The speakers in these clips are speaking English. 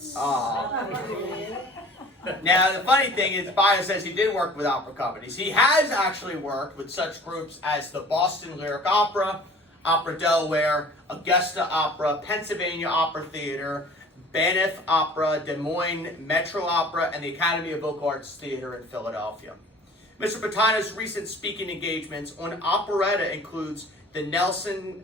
favorites. Now, the funny thing is, bio says he did work with opera companies. He has actually worked with such groups as the Boston Lyric Opera, Opera Delaware, Augusta Opera, Pennsylvania Opera Theater, Banff Opera, Des Moines Metro Opera, and the Academy of Vocal Arts Theater in Philadelphia. Mr. Pantano's recent speaking engagements on operetta includes the Nelson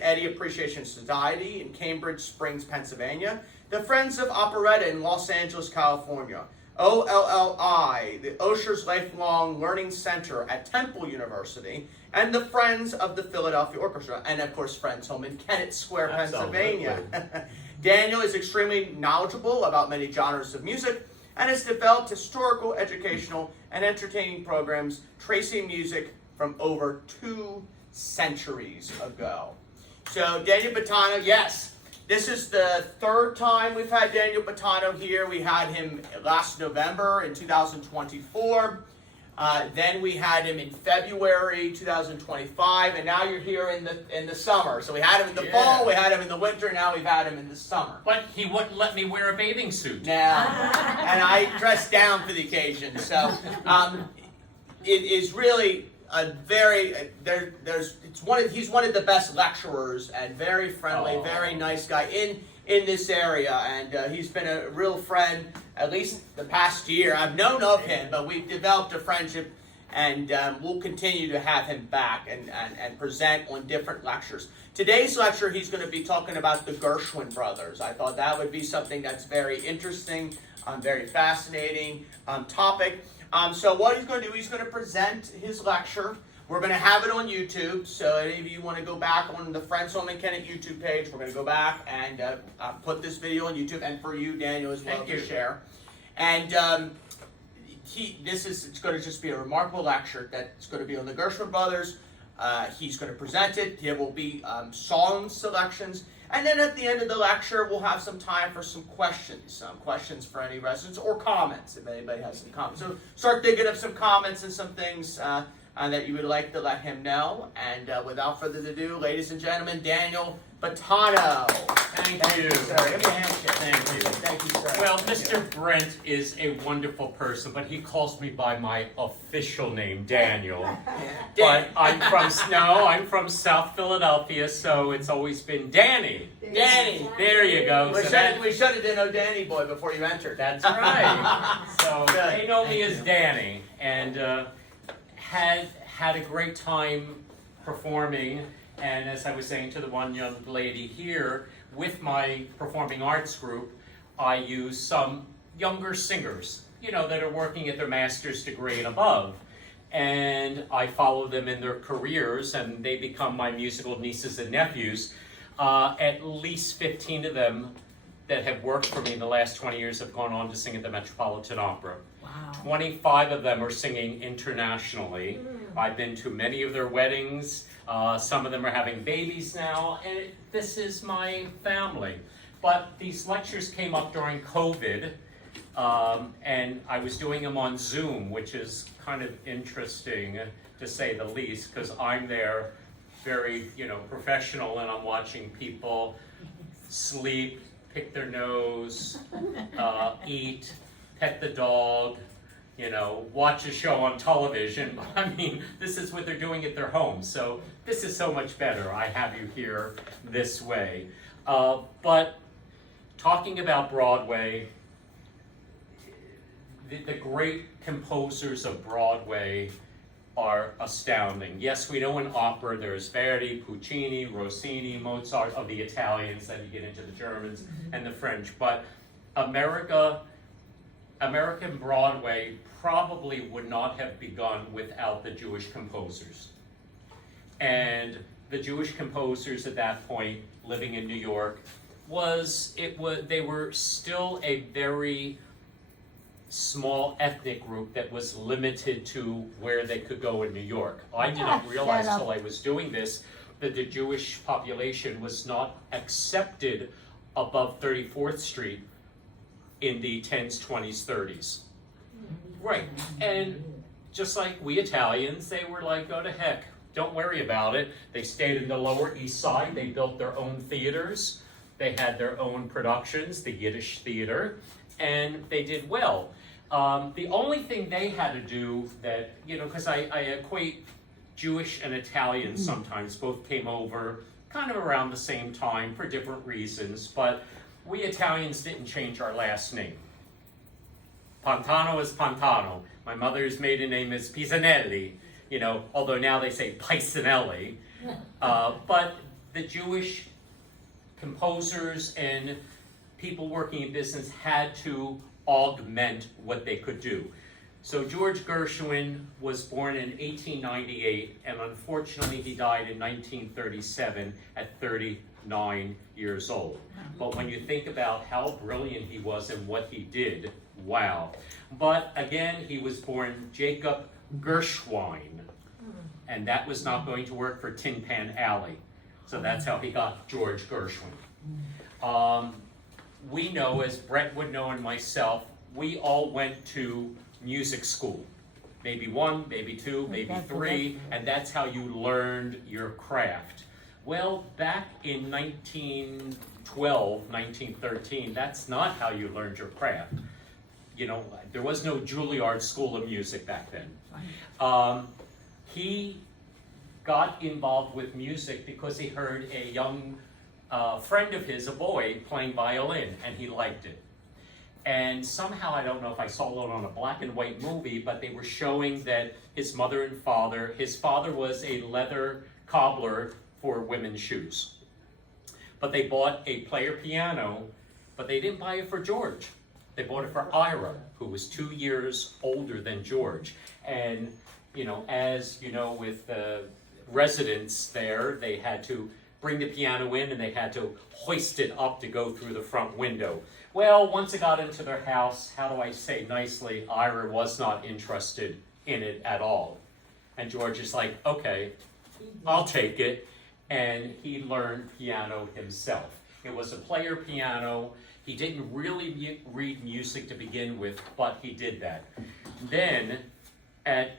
Eddy Appreciation Society in Cambridge Springs, Pennsylvania, the Friends of Operetta in Los Angeles, California, OLLI, the Osher's Lifelong Learning Center at Temple University, and the Friends of the Philadelphia Orchestra, and of course Friends home in Kennett Square, Pennsylvania. Daniel is extremely knowledgeable about many genres of music and has developed historical, educational, and entertaining programs tracing music from over 2 centuries ago. So Daniel Pantano, yes, this is the 3rd time we've had Daniel Pantano here. We had him last November in 2024. Then we had him in February 2025, and now you're here in the summer. So we had him in the fall, we had him in the winter, now we've had him in the summer. But he wouldn't let me wear a bathing suit. Now, and I dressed down for the occasion. So it is really a very he's one of the best lecturers and very friendly, very nice guy in this area, and he's been a real friend at least the past year. I've known of him, but we've developed a friendship, and we'll continue to have him back and present on different lectures. Today's lecture, he's going to be talking about the Gershwin brothers. I thought that would be something that's very interesting, very fascinating topic. So what he's going to do, he's going to present his lecture. We're going to have it on YouTube, so any of you want to go back on the Friends Home in Kennett YouTube page, we're going to go back and put this video on YouTube, and for you, Daniel, as well, to share. And it's going to just be a remarkable lecture that's going to be on the Gershwin brothers. He's going to present it. There will be song selections. And then at the end of the lecture, we'll have some time for some questions for any residents or comments, if anybody has some comments. So start thinking of some comments and some things that you would like to let him know. And without further ado, ladies and gentlemen, Daniel Pantano. Thank you. Sir. Give me a handshake. Thank you. Thank you, sir. Well, Mr. Brent is a wonderful person, but he calls me by my official name, Daniel. But I'm from South Philadelphia, so it's always been Danny. Danny. There you go. We should have done Danny boy before you entered. That's right. So they know me as Danny, and had a great time performing. And as I was saying to the one young lady here, with my performing arts group, I use some younger singers, that are working at their master's degree and above. And I follow them in their careers, and they become my musical nieces and nephews. At least 15 of them that have worked for me in the last 20 years have gone on to sing at the Metropolitan Opera. Wow. 25 of them are singing internationally. I've been to many of their weddings. Some of them are having babies now, and this is my family. But these lectures came up during COVID, and I was doing them on Zoom, which is kind of interesting, to say the least, because I'm there very, professional, and I'm watching people sleep, pick their nose, eat, pet the dog, watch a show on television. I mean, this is what they're doing at their home. So this is so much better. I have you here this way. But talking about Broadway, the great composers of Broadway are astounding. Yes, we know in opera there's Verdi, Puccini, Rossini, Mozart, of the Italians, then you get into the Germans and the French. But American Broadway probably would not have begun without the Jewish composers. And the Jewish composers at that point, living in New York, they were still a very small ethnic group that was limited to where they could go in New York. I did not realize till I was doing this that the Jewish population was not accepted above 34th Street in the 10s, 20s, 30s. Right, and just like we Italians, they were like, go to heck, don't worry about it. They stayed in the Lower East Side, they built their own theaters, They had their own productions, the Yiddish theater, and they did well. The only thing they had to do that, because I equate Jewish and Italian sometimes, both came over kind of around the same time for different reasons, but we Italians didn't change our last name. Pantano is Pantano. My mother's maiden name is Pisanelli, although now they say Pisanelli. But the Jewish composers and people working in business had to augment what they could do. So George Gershwin was born in 1898, and unfortunately he died in 1937 at 39 years old. But when you think about how brilliant he was and what he did, wow. But again, he was born Jacob Gershwin, and that was not going to work for Tin Pan Alley. So that's how he got George Gershwin. We know, as Brett would know and myself, we all went to music school. Maybe one, maybe two, maybe three, and that's how you learned your craft. Well, back in 1912, 1913, that's not how you learned your craft. There was no Juilliard School of Music back then. He got involved with music because he heard a young friend of his, a boy, playing violin, and he liked it. And somehow, I don't know if I saw it on a black and white movie, but they were showing that his mother and father, his father was a leather cobbler for women's shoes. But they bought a player piano, but they didn't buy it for George. They bought it for Ira, who was 2 years older than George. And, as you know, with residents there, they had to bring the piano in and they had to hoist it up to go through the front window. Well, once it got into their house, how do I say nicely, Ira was not interested in it at all. And George is like, okay, I'll take it. And he learned piano himself. It was a player piano. He didn't really read music to begin with, but he did that. Then, at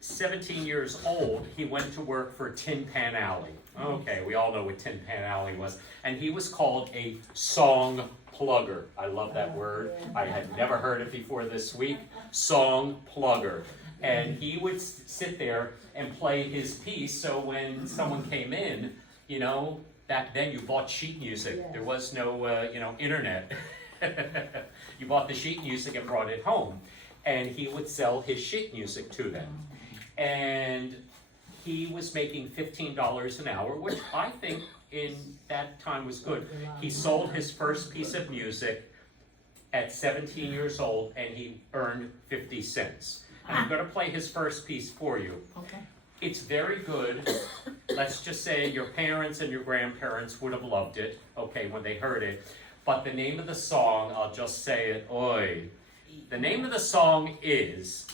17 years old, he went to work for Tin Pan Alley. Okay, we all know what Tin Pan Alley was. And he was called a song plugger. I love that word. I had never heard it before this week. Song plugger. And he would sit there and play his piece, so when someone came in, back then you bought sheet music. There was no, internet. You bought the sheet music and brought it home. And he would sell his sheet music to them. And he was making $15 an hour, which I think in that time was good. He sold his first piece of music at 17 years old, and he earned 50 cents. And I'm going to play his first piece for you. Okay. It's very good. Let's just say your parents and your grandparents would have loved it, okay, when they heard it. But the name of the song, I'll just say it, oi. The name of the song is,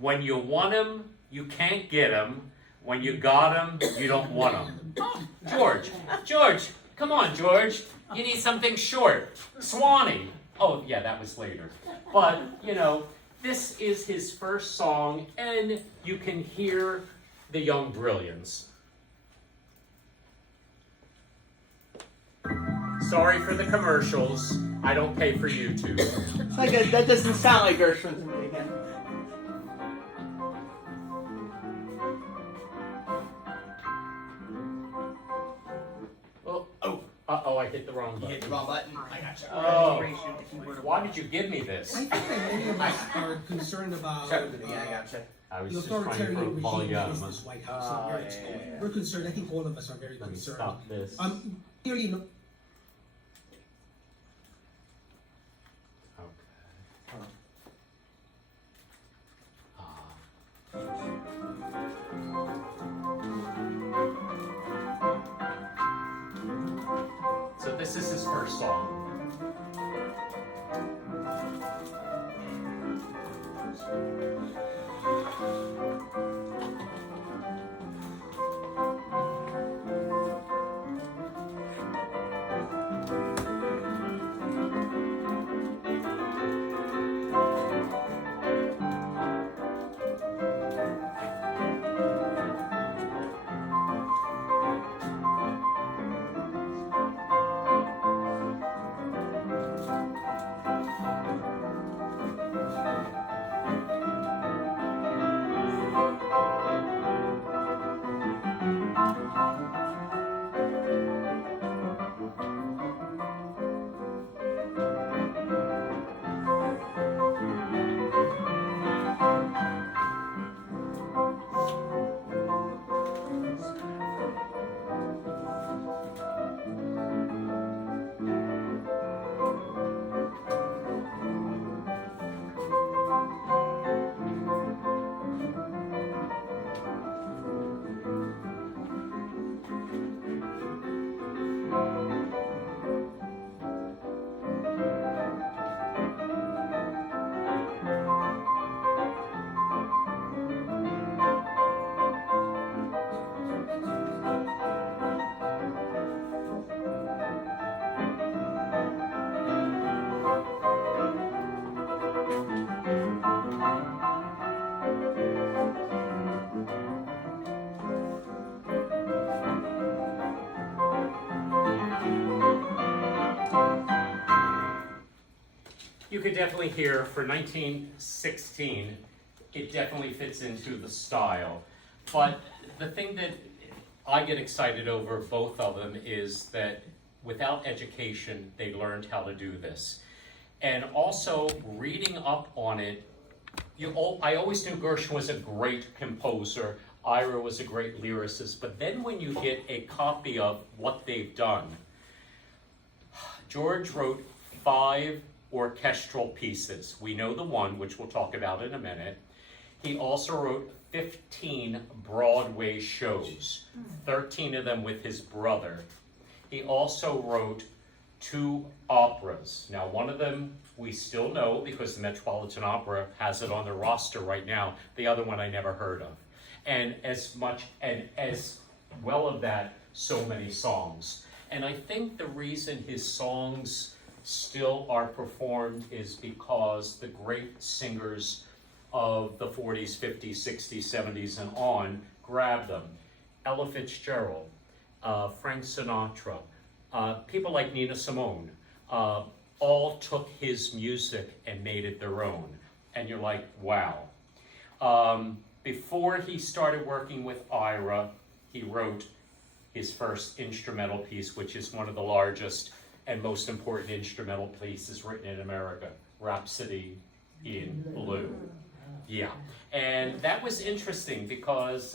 When You Want 'Em, You Can't Get 'Em. When You Got 'Em, You Don't Want 'Em. George, come on, George. You need something short. Swanee. Oh, yeah, that was later. But, this is his first song, and you can hear the young brilliance. Sorry for the commercials. I don't pay for YouTube. It's like that doesn't sound like Gershwin to me again. I hit the wrong You button. hit the wrong button. I gotcha. Oh, why did you give me this? I think that many of us are concerned about Yeah, I gotcha. I was the just trying authoritarian for regime volume. that is this White House. Oh, We're- yeah. We're concerned. I think all of us are very Let me concerned. stop this. Clearly, no, Okay. So this is his first song. you could definitely hear for 1916, it definitely fits into the style. But the thing that I get excited over both of them is that without education, they learned how to do this. And also reading up on it, I always knew Gershwin was a great composer, Ira was a great lyricist, but then when you get a copy of what they've done, George wrote 5 orchestral pieces. We know the one, which we'll talk about in a minute. He also wrote 15 Broadway shows, 13 of them with his brother. He also wrote 2 operas. Now, one of them we still know because the Metropolitan Opera has it on their roster right now. The other one I never heard of. And as well of that, so many songs. And I think the reason his songs still are performed is because the great singers of the 40s, 50s, 60s, 70s, and on grabbed them. Ella Fitzgerald, Frank Sinatra, people like Nina Simone, all took his music and made it their own. And you're like, wow. Before he started working with Ira, he wrote his first instrumental piece, which is one of the largest and most important instrumental pieces written in America, Rhapsody in Blue. Yeah, and that was interesting because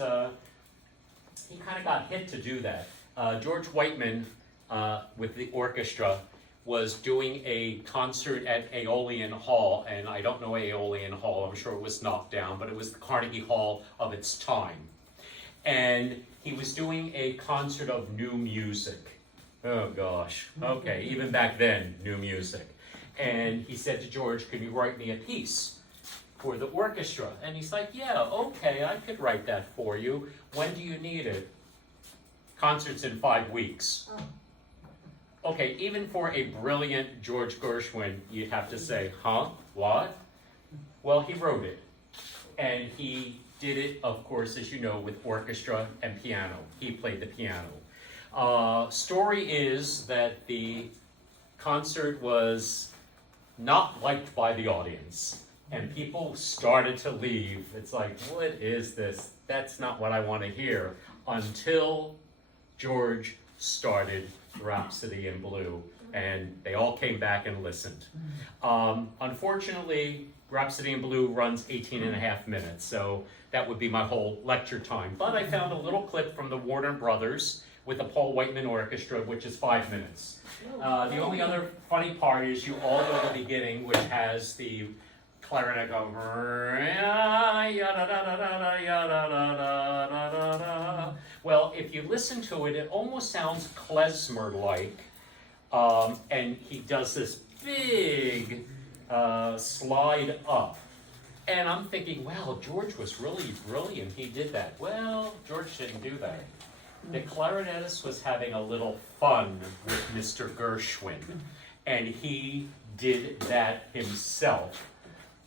he kind of got hit to do that. George Whiteman, with the orchestra, was doing a concert at Aeolian Hall, and I don't know Aeolian Hall, I'm sure it was knocked down, but it was the Carnegie Hall of its time. And he was doing a concert of new music. Oh gosh, okay, even back then, new music. And he said to George, "Can you write me a piece for the orchestra?" And he's like, "Yeah, okay, I could write that for you. When do you need it?" "Concert's in 5 weeks. Okay, even for a brilliant George Gershwin, you'd have to say, huh? What? Well, he wrote it. And he did it, of course, as you know, with orchestra and piano. He played the piano. Story is that the concert was not liked by the audience. And people started to leave. It's like, what is this? That's not what I want to hear. Until George started Rhapsody in Blue, and they all came back and listened. Unfortunately, Rhapsody in Blue runs 18 and a half minutes, so that would be my whole lecture time. But I found a little clip from the Warner Brothers with the Paul Whiteman Orchestra, which is 5 minutes. The only other funny part is you all know the beginning, which has the clarinet go, well, if you listen to it, it almost sounds klezmer-like, and he does this big slide up. And I'm thinking, wow, George was really brilliant. He did that. Well, George didn't do that. The clarinetist was having a little fun with Mr. Gershwin, and he did that himself.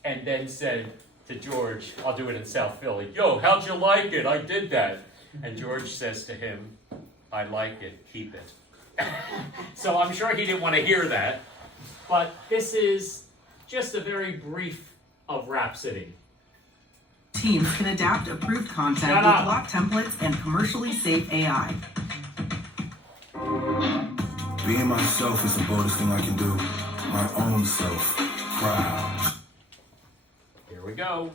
And then said to George, I'll do it in South Philly, "Yo, how'd you like it? I did that." And George says to him, "I like it, keep it." So I'm sure he didn't want to hear that, but this is just a very brief of Rhapsody. Teams can adapt approved content with lock templates and commercially safe AI. Being myself is the boldest thing I can do. My own self, proud. Here we go.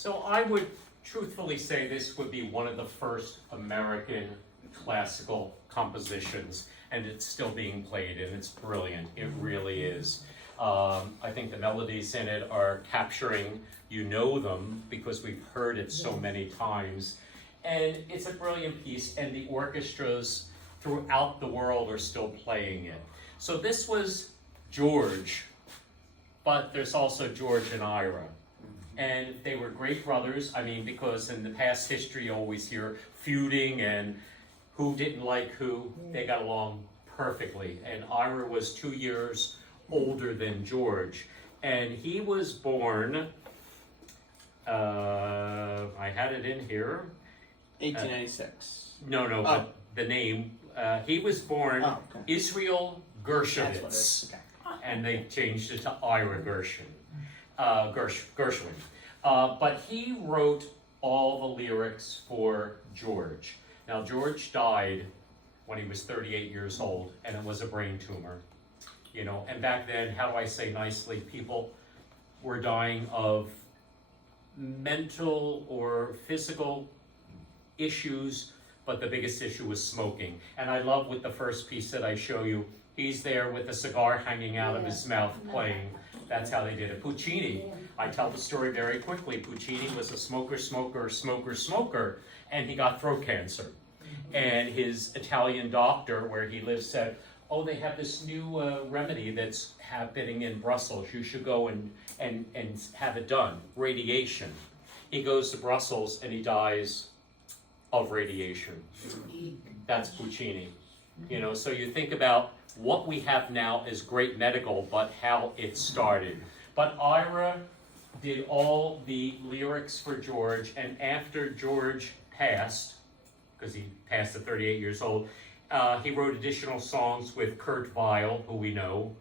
So I would truthfully say this would be one of the first American classical compositions, and it's still being played, and it's brilliant. It really is. I think the melodies in it are capturing, you know them, because we've heard it so many times. And it's a brilliant piece, and the orchestras throughout the world are still playing it. So this was George, but there's also George and Ira. And they were great brothers. I mean, because in the past history, you always hear feuding and who didn't like who. They got along perfectly. And Ira was 2 years older than George. And he was born, I had it in here. 1896. No, but the name, he was born Israel That's what it Gershwin. is. Okay. And they changed it to Ira Gershwin. But he wrote all the lyrics for George. Now, George died when he was 38 years old, and it was a brain tumor. You know, and back then, how do I say nicely, people were dying of mental or physical issues, but the biggest issue was smoking. And I love with the first piece that I show you, he's there with a cigar hanging out of his mouth playing. That's how they did it. Puccini, I tell the story very quickly. Puccini was a smoker, and he got throat cancer. And his Italian doctor, where he lives, said, oh, they have this new remedy that's happening in Brussels. You should go and have it done, radiation. He goes to Brussels and he dies of radiation. That's Puccini. You know, so you think about what we have now is great medical, but how it started. But Ira did all the lyrics for George, and after George passed, because he passed at 38 years old, he wrote additional songs with Kurt Weill, who we know,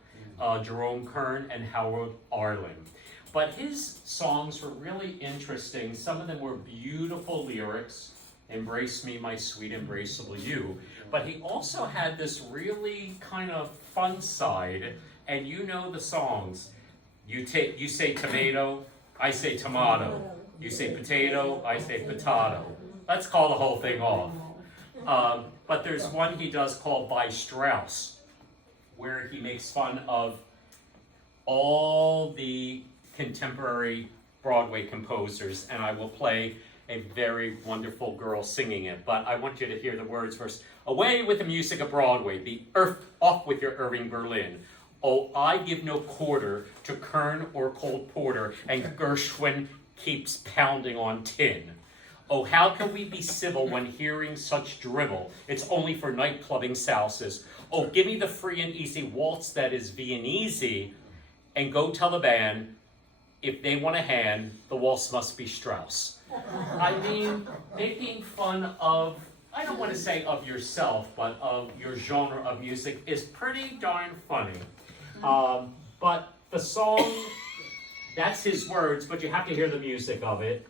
Jerome Kern, and Howard Arlen. But his songs were really interesting. Some of them were beautiful lyrics, embrace me, my sweet embraceable you. But he also had this really kind of fun side, and you know the songs. You say tomato, I say tomato. You say potato, I say potato. Let's call the whole thing off. But there's one he does called By Strauss, where he makes fun of all the contemporary Broadway composers, and I will play a very wonderful girl singing it, but I want you to hear the words first. Away with the music of Broadway, the earth off with your Irving Berlin. Oh, I give no quarter to Kern or Cole Porter, and Gershwin keeps pounding on tin. Oh, how can we be civil when hearing such drivel? It's only for night-clubbing souses. Oh, give me the free and easy waltz that is Viennese, and go tell the band, if they want a hand, the waltz must be Strauss. I mean, making fun of, I don't want to say of yourself, but of your genre of music is pretty darn funny. But the song, that's his words, but you have to hear the music of it.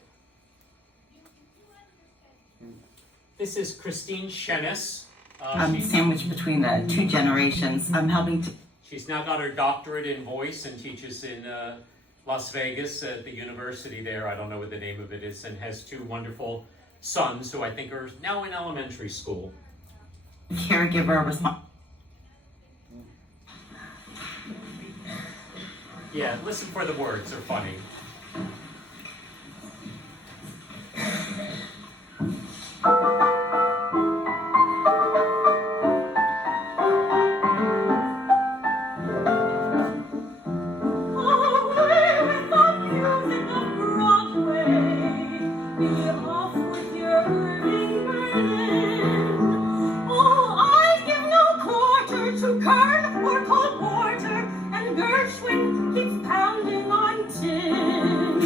This is Christine Shenis. Sandwiched between the two generations. I'm helping to. She's now got her doctorate in voice and teaches in Las Vegas at the university there. I don't know what the name of it is, and has two wonderful sons who I think are now in elementary school. Caregiver response. Yeah, listen for the words, they're funny. Gershwin keeps pounding on tin.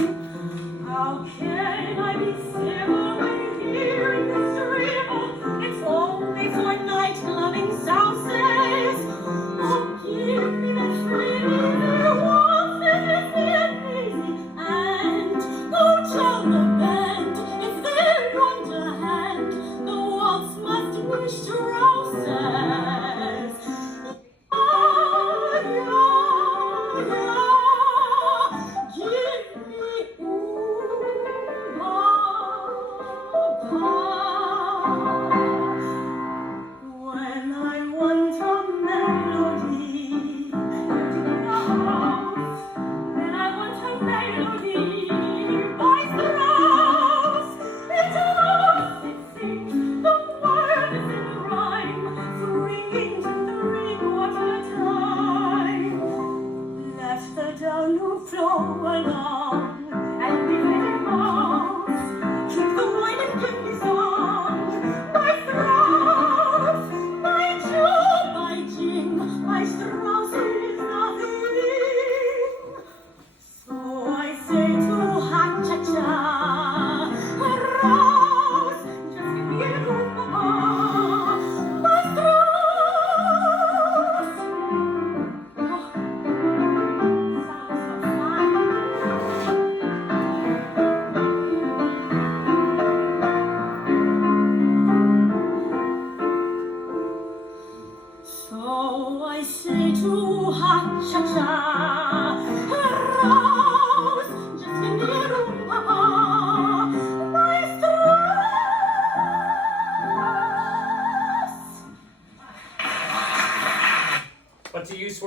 How can I be civil when hearing this drivel? It's only for night-loving souses. Oh, give me the free waltz and Viennese, and go tell the band if they want a hand, the waltz must be Strauss's.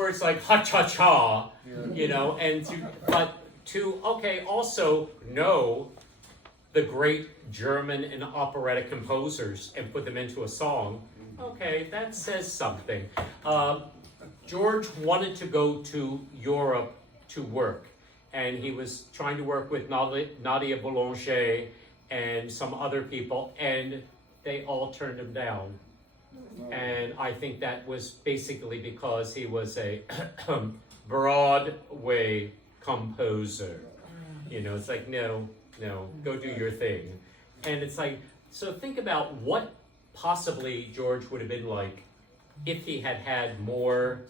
words like ha-cha-cha, you know, and to also know the great German and operatic composers and put them into a song, okay, that says something. George wanted to go to Europe to work, and he was trying to work with Nadia Boulanger and some other people, and they all turned him down. And I think that was basically because he was a Broadway composer. You know, it's like, no, go do your thing. And it's like, so think about what possibly George would have been like if he had had more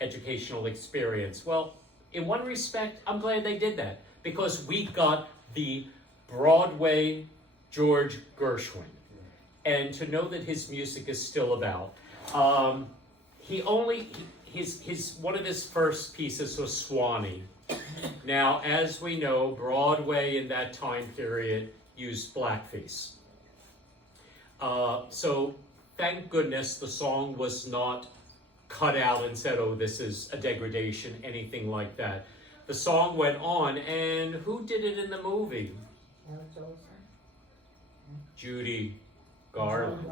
educational experience. Well, in one respect, I'm glad they did that, because we got the Broadway George Gershwin. And to know that his music is still about. One of his first pieces was Swanee. Now, as we know, Broadway in that time period used blackface. So thank goodness the song was not cut out and said, oh, this is a degradation, anything like that. The song went on, and who did it in the movie? Judy Garland.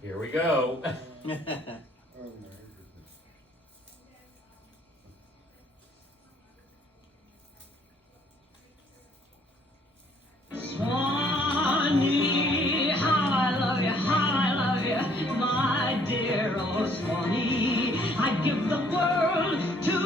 Here we go. Swanee, how I love you, my dear old Swanee. I'd give the world to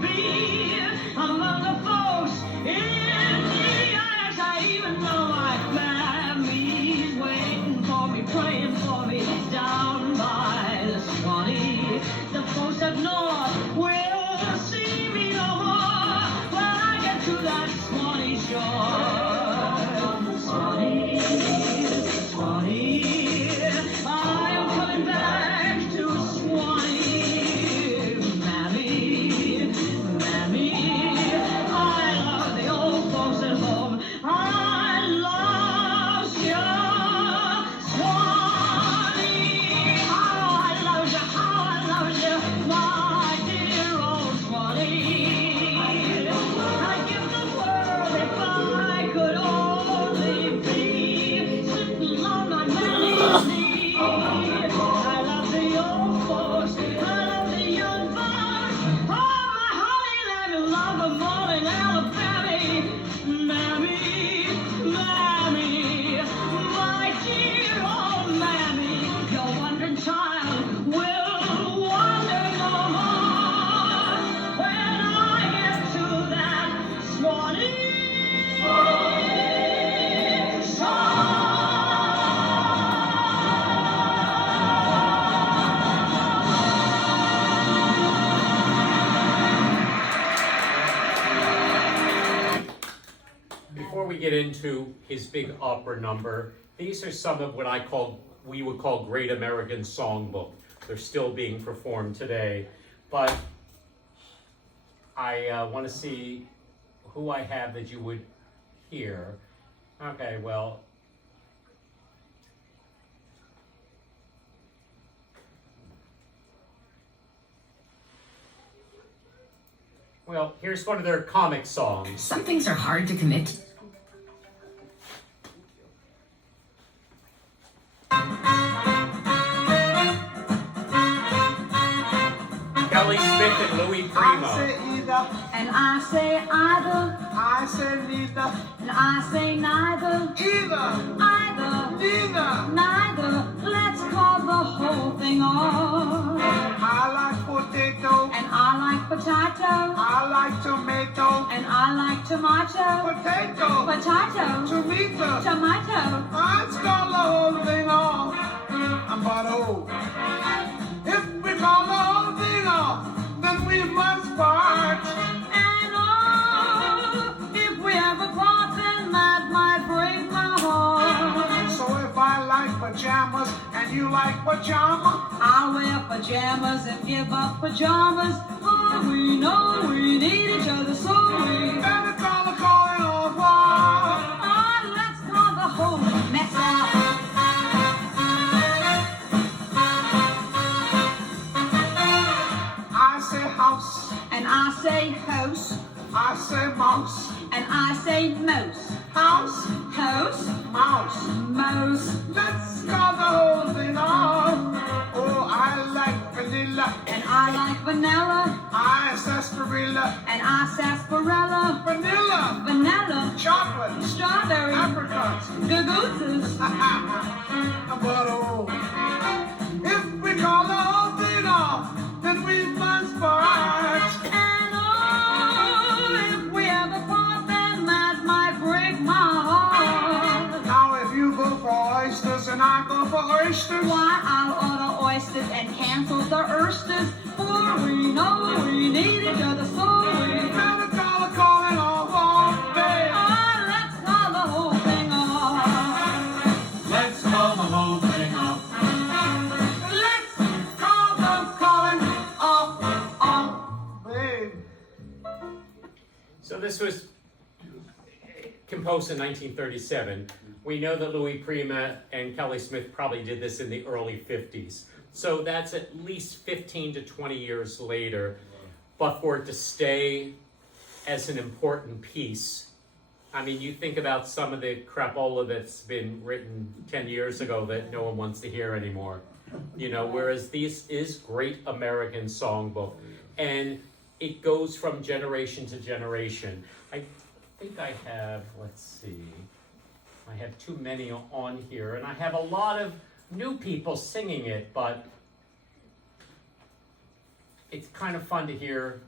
be among the folks in the ice. I even know my mammy's waiting for me, praying for me down by the Swanee. The folks up north will see me no more when I get to that Swanee shore. Swanee, Swanee, I am coming back to Swanee. Mammy, Mammy, I love the old folks at home. I love you, Swanee. How I love you, my dear old Swanee. I'd give the world if I could only be sitting on my mammy's knee. I love the old folks, I love the young folks. Oh, my honey, let me love them all in Alabama. Mammy, Mammy, my dear old Mammy, your wandering child will wander no more when I get to that Swanee shore. Before we get into his big opera number, these are some of what we would call Great American Songbook. They're still being performed today, but I want to see who I have that you would hear. Okay, well, here's one of their comic songs. Some things are hard to commit to. Kelly Smith and Louis Primo. And I say either, I say neither, and I say neither, either, either, neither. neither. Let's call the whole thing off. I like potato, And I like potato, I like tomato, and I like tomato, potato, potato, tomato. tomato. Let's call the whole thing off. But oh, if we call the whole thing off, then we must part. And oh, if we have a part, then that might break my heart. So if I like pajamas and you like pajama, I'll wear pajamas and give up pajamas. Oh, we know we need each other, so we better call the calling off. let's call the whole mess off. I say House, House, mouse. mouse, Let's call the whole thing off. Oh, I like vanilla. and I like vanilla, I sarsaparilla. and I sarsaparilla, Vanilla. vanilla, Chocolate. strawberry, Apricots. gagootas. But oh, if we call the whole thing off, then we must part. And oh, if we ever part, then that might break my heart. Now if you go for oysters and I go for oysters, Why, I'll order oysters and cancel the oysters, for we know we need each other so we better call the calling off all day. let's call the whole thing off. Let's call the whole thing off. Let's call the calling off, babe. So this was composed in 1937. We know that Louis Prima and Kelly Smith probably did this in the early 50s. So that's at least 15 to 20 years later. But for it to stay as an important piece, I mean, you think about some of the crapola that's been written 10 years ago that no one wants to hear anymore. You know, whereas this is great American songbook. And it goes from generation to generation. I think I have, let's see, I have too many on here, and I have a lot of new people singing it, but it's kind of fun to hear.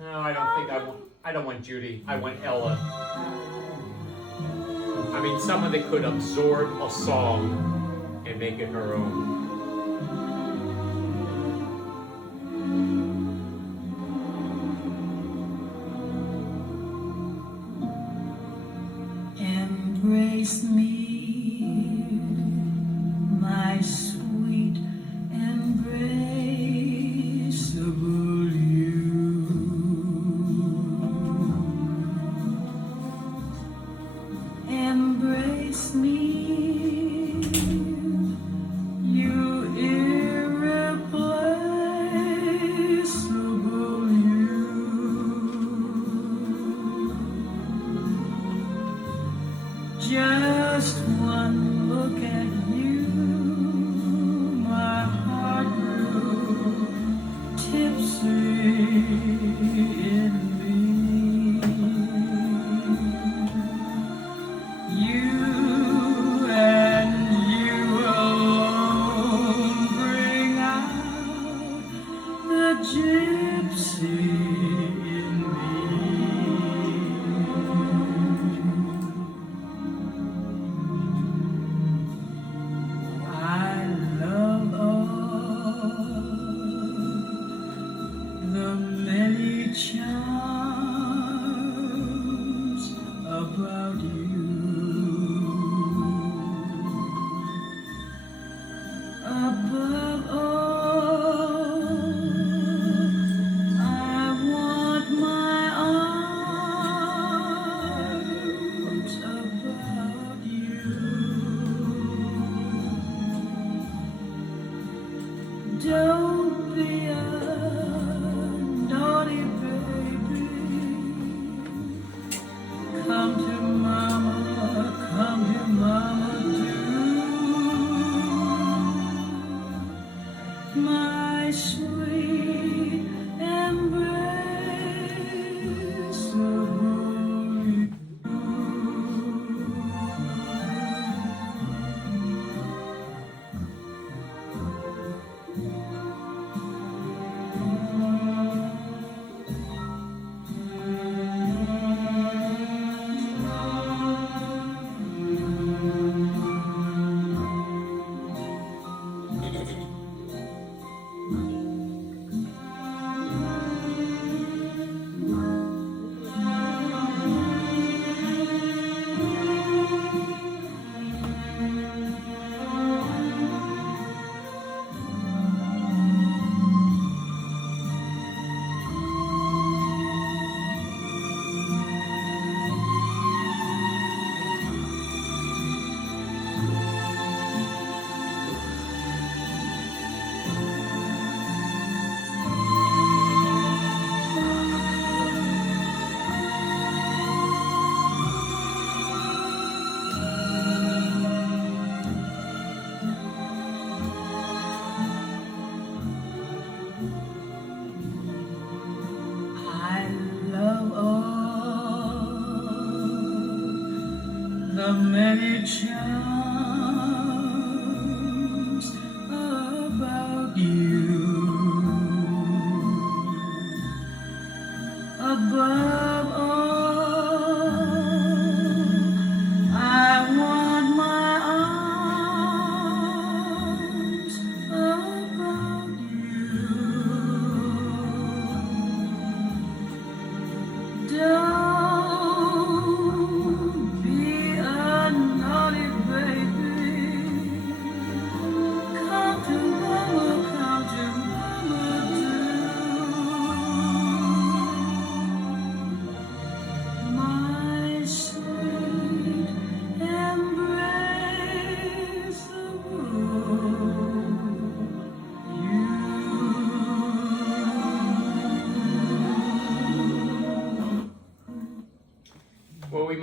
No, I don't think I don't want Judy. I want Ella. I mean, someone that could absorb a song and make it her own. Embrace me, my sweet, embraceable you. Embrace me, you irreplaceable you. Just one look at you, my heart grew tipsy in me. You and you alone bring out the gypsy in me. I love all the many charms about you. Above all, I want my arms about you. Don't be a naughty baby. Come to mama do.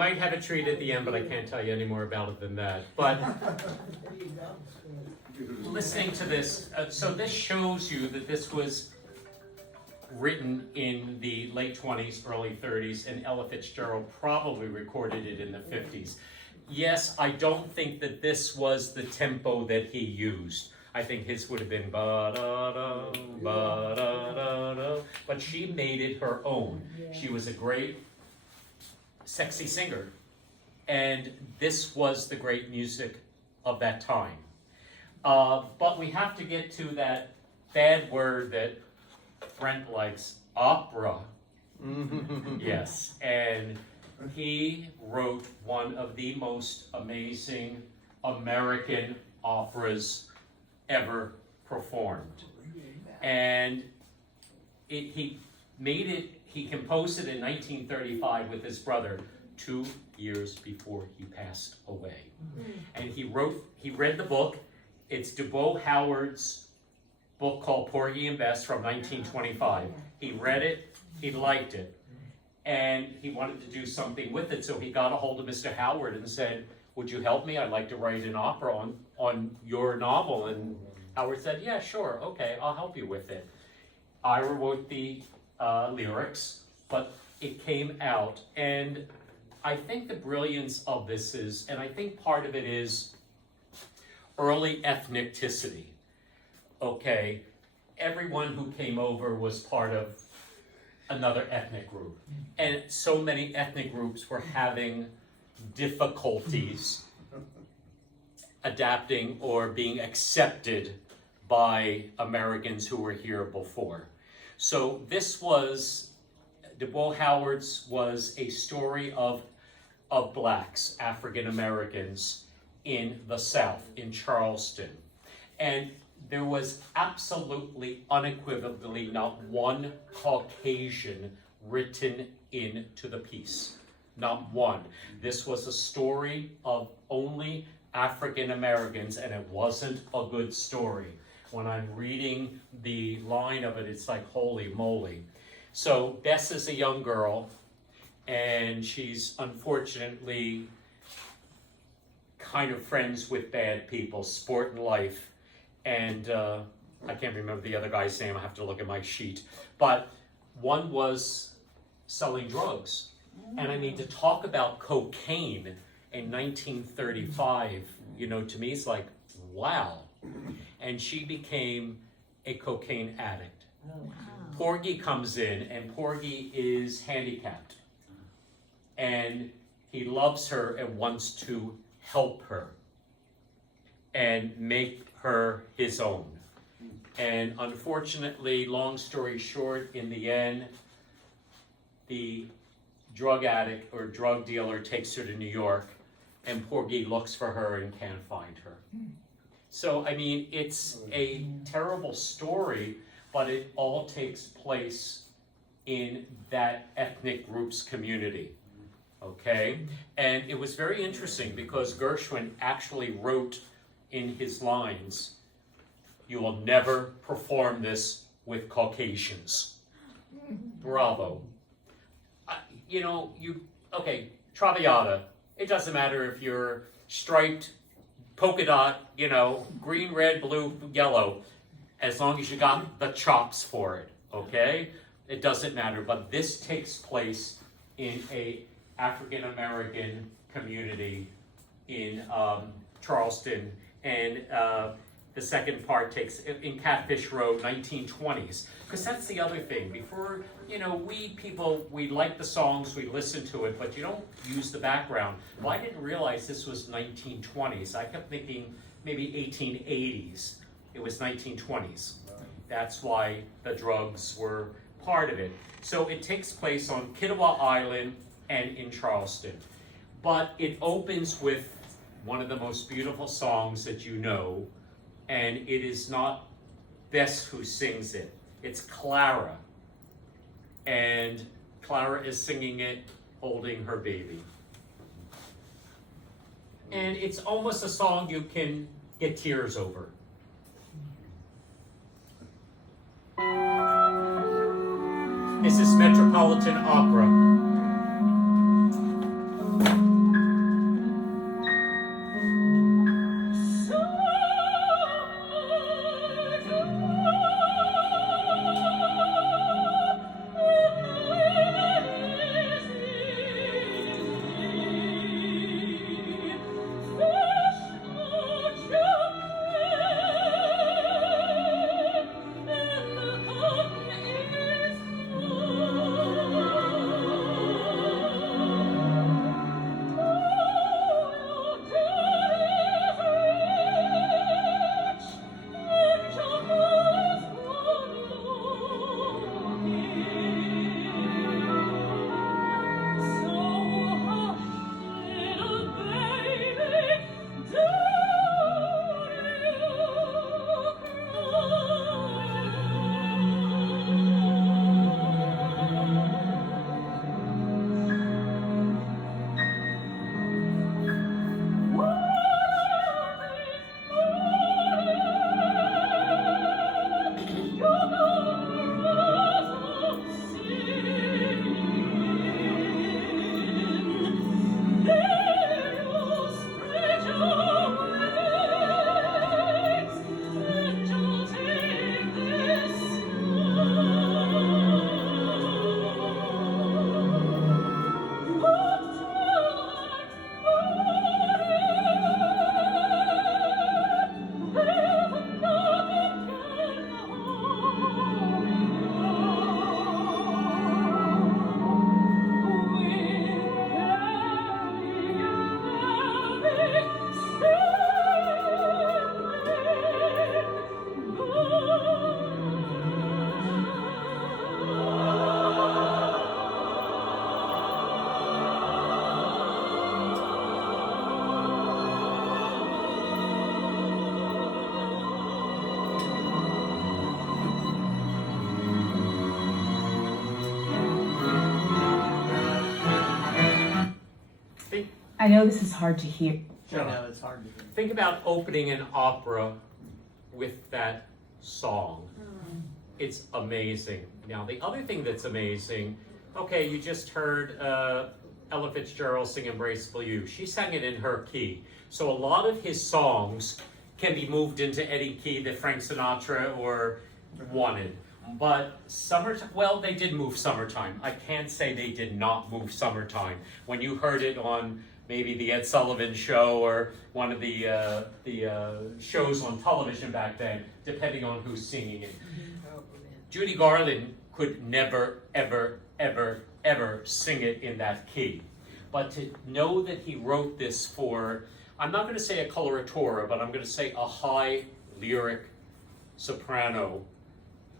might have a treat at the end, but I can't tell you any more about it than that. But listening to this, so this shows you that this was written in the late 20s, early 30s, and Ella Fitzgerald probably recorded it in the 50s. Yes, I don't think that this was the tempo that he used. I think his would have been ba-da-da, ba-da-da-da, but she made it her own. She was a great, sexy singer, and this was the great music of that time. But we have to get to that bad word that Brent likes, opera. Yes, and he wrote one of the most amazing American operas ever performed. And he composed it in 1935 with his brother, 2 years before he passed away. And he read the book. It's DuBois Howard's book called Porgy and Bess from 1925. He read it, he liked it, and he wanted to do something with it, so he got a hold of Mr. Howard and said, would you help me? I'd like to write an opera on your novel. And Howard said, yeah, sure, okay, I'll help you with it. I wrote the lyrics, but it came out, and I think the brilliance of this is, and I think part of it is early ethnicity. Okay, everyone who came over was part of another ethnic group. And so many ethnic groups were having difficulties adapting or being accepted by Americans who were here before. So this was, DuBois Howard's was a story of blacks, African Americans in the South, in Charleston. And there was absolutely, unequivocally not one Caucasian written into the piece. Not one. This was a story of only African Americans, and it wasn't a good story. When I'm reading the line of it, it's like, holy moly. So Bess is a young girl, and she's unfortunately kind of friends with bad people, sport and life. And I can't remember the other guy's name, I have to look at my sheet. But one was selling drugs. And I mean, to talk about cocaine in 1935, you know, to me it's like, wow. And she became a cocaine addict. Porgy comes in, and Porgy is handicapped. And he loves her and wants to help her and make her his own. And unfortunately, long story short, in the end, the drug addict or drug dealer takes her to New York, and Porgy looks for her and can't find her. So, I mean, it's a terrible story, but it all takes place in that ethnic group's community, okay? And it was very interesting because Gershwin actually wrote in his lines, you will never perform this with Caucasians. Bravo. Okay, Traviata. It doesn't matter if you're striped, polka dot, green, red, blue, yellow, as long as you got the chops for it, okay? It doesn't matter, but this takes place in a African-American community in Charleston, and the second part takes in Catfish Road, 1920s, because that's the other thing. Before, we like the songs, we listen to it, but you don't use the background. Well, I didn't realize this was 1920s. I kept thinking maybe 1880s. It was 1920s. That's why the drugs were part of it. So it takes place on Kittiwah Island and in Charleston. But it opens with one of the most beautiful songs that you know, and it is not Bess who sings it. It's Clara. And Clara is singing it holding her baby. And it's almost a song you can get tears over. This is Metropolitan Opera. I know this is hard to hear. I know it's hard to do. Think about opening an opera with that song. It's amazing. Now, the other thing that's amazing, okay, you just heard Ella Fitzgerald sing Embraceable You. She sang it in her key. So a lot of his songs can be moved into any key that Frank Sinatra or wanted. But summertime, well, they did move Summertime. I can't say they did not move Summertime. When you heard it on maybe the Ed Sullivan Show or one of the shows on television back then, depending on who's singing it. Judy Garland could never, ever, ever, ever sing it in that key. But to know that he wrote this for, I'm not going to say a coloratura, but I'm going to say a high lyric soprano,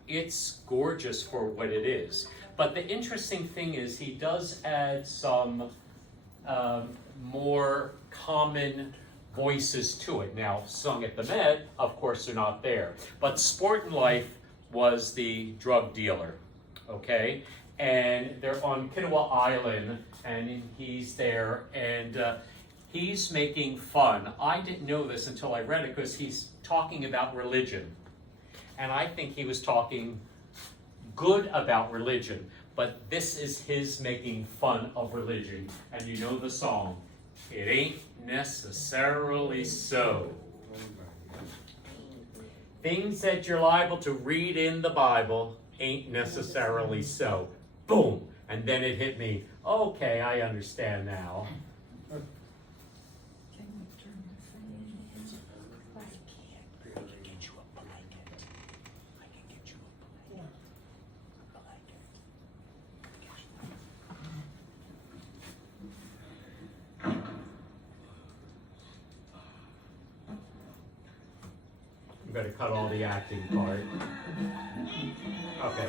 it's gorgeous for what it is. But the interesting thing is he does add some more common voices to it. Now, sung at the Met, of course, they're not there. But Sport and Life was the drug dealer, okay? And they're on Kiowa Island, and he's there, and he's making fun. I didn't know this until I read it, because he's talking about religion. And I think he was talking good about religion, but this is his making fun of religion. And you know the song, it ain't necessarily so. Things that you're liable to read in the Bible ain't necessarily so. Boom! And then it hit me. Okay, I understand now. I'm going to cut all the acting part. Okay.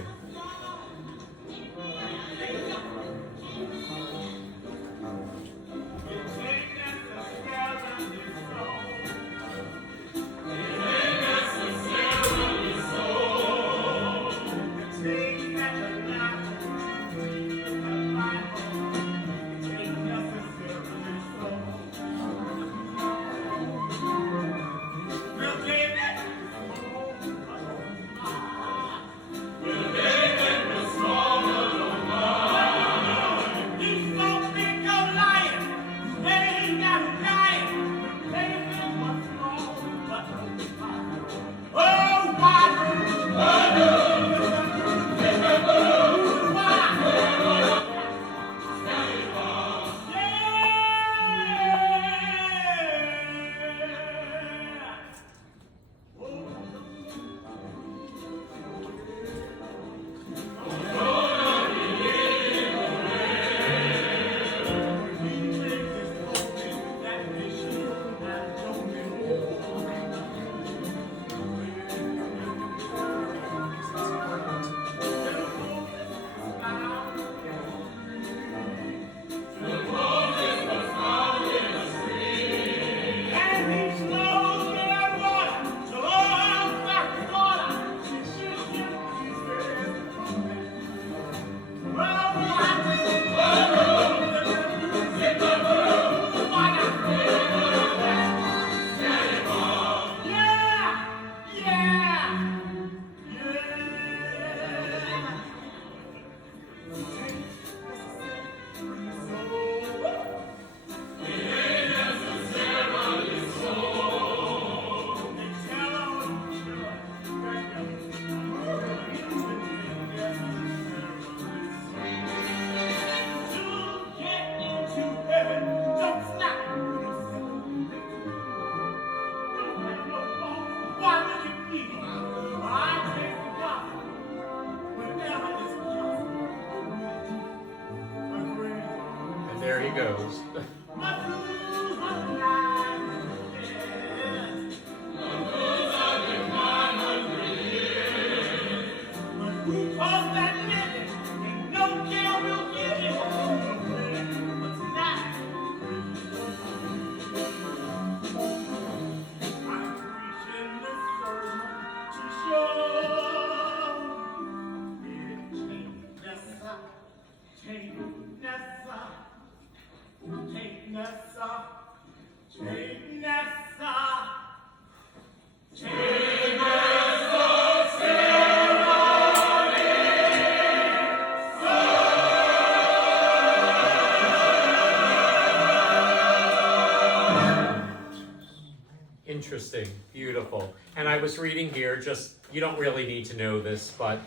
interesting, beautiful. And I was reading here, just, you don't really need to know this, but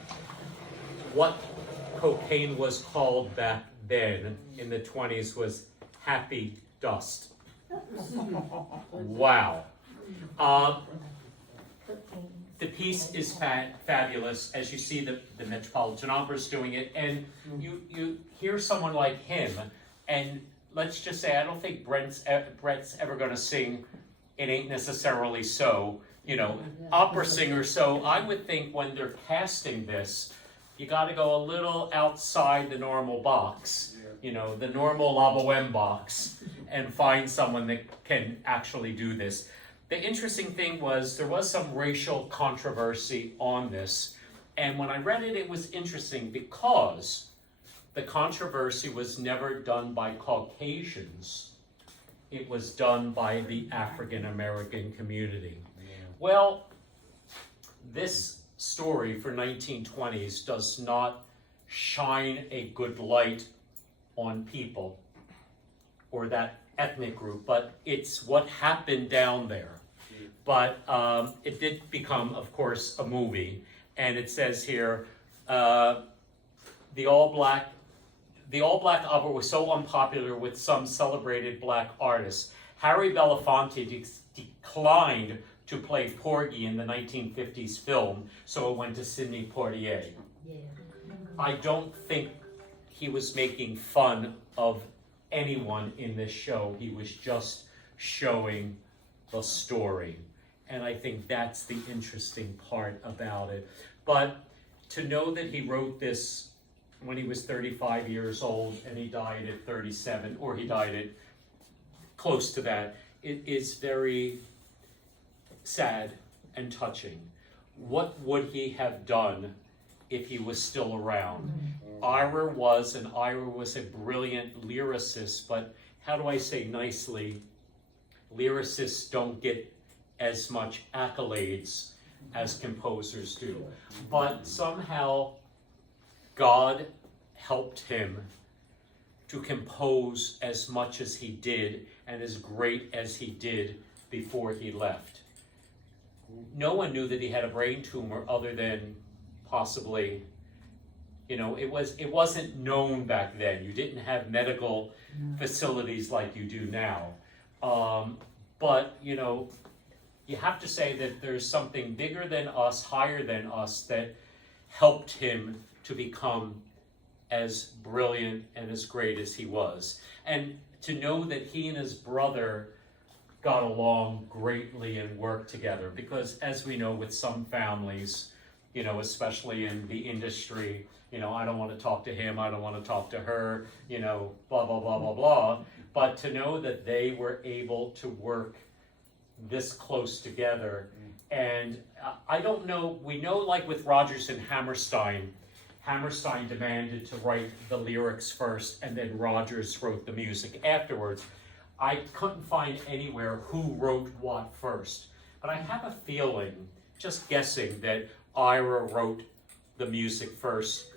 what cocaine was called back then in the 20s was happy dust. Wow. The piece is fabulous, as you see the Metropolitan Opera's doing it, and you hear someone like him, and let's just say, I don't think Brett's ever going to sing It Ain't Necessarily So, you know, opera singer, so I would think when they're casting this, you got to go a little outside the normal box, you know, the normal La Boheme box, and find someone that can actually do this. The interesting thing was there was some racial controversy on this, and when I read it, it was interesting because the controversy was never done by Caucasians. It was done by the African American community. Well, this story for 1920s does not shine a good light on people or that ethnic group, but it's what happened down there. But it did become, of course, a movie, and it says here, the all-black opera was so unpopular with some celebrated black artists. Harry Belafonte declined to play Porgy in the 1950s film, so it went to Sidney Poitier. I don't think he was making fun of anyone in this show. He was just showing the story. And I think that's the interesting part about it. But to know that he wrote this when he was 35 years old and he died at 37, or he died at close to that, it is very sad and touching. What would he have done if he was still around? Ira was a brilliant lyricist, but how do I say nicely, lyricists don't get as much accolades as composers do. But somehow God helped him to compose as much as he did and as great as he did before he left. No one knew that he had a brain tumor other than possibly, you know, it wasn't known back then. You didn't have medical facilities like you do now. But, you know, you have to say that there's something bigger than us, higher than us, that helped him to become as brilliant and as great as he was. And to know that he and his brother got along greatly and worked together, because as we know with some families, you know, especially in the industry, you know, I don't want to talk to him, I don't want to talk to her, you know, blah, blah, blah, blah, blah. But to know that they were able to work this close together. And I don't know, we know like with Rodgers and Hammerstein demanded to write the lyrics first and then Rodgers wrote the music afterwards. I couldn't find anywhere who wrote what first. But I have a feeling, just guessing, that Ira wrote the music first.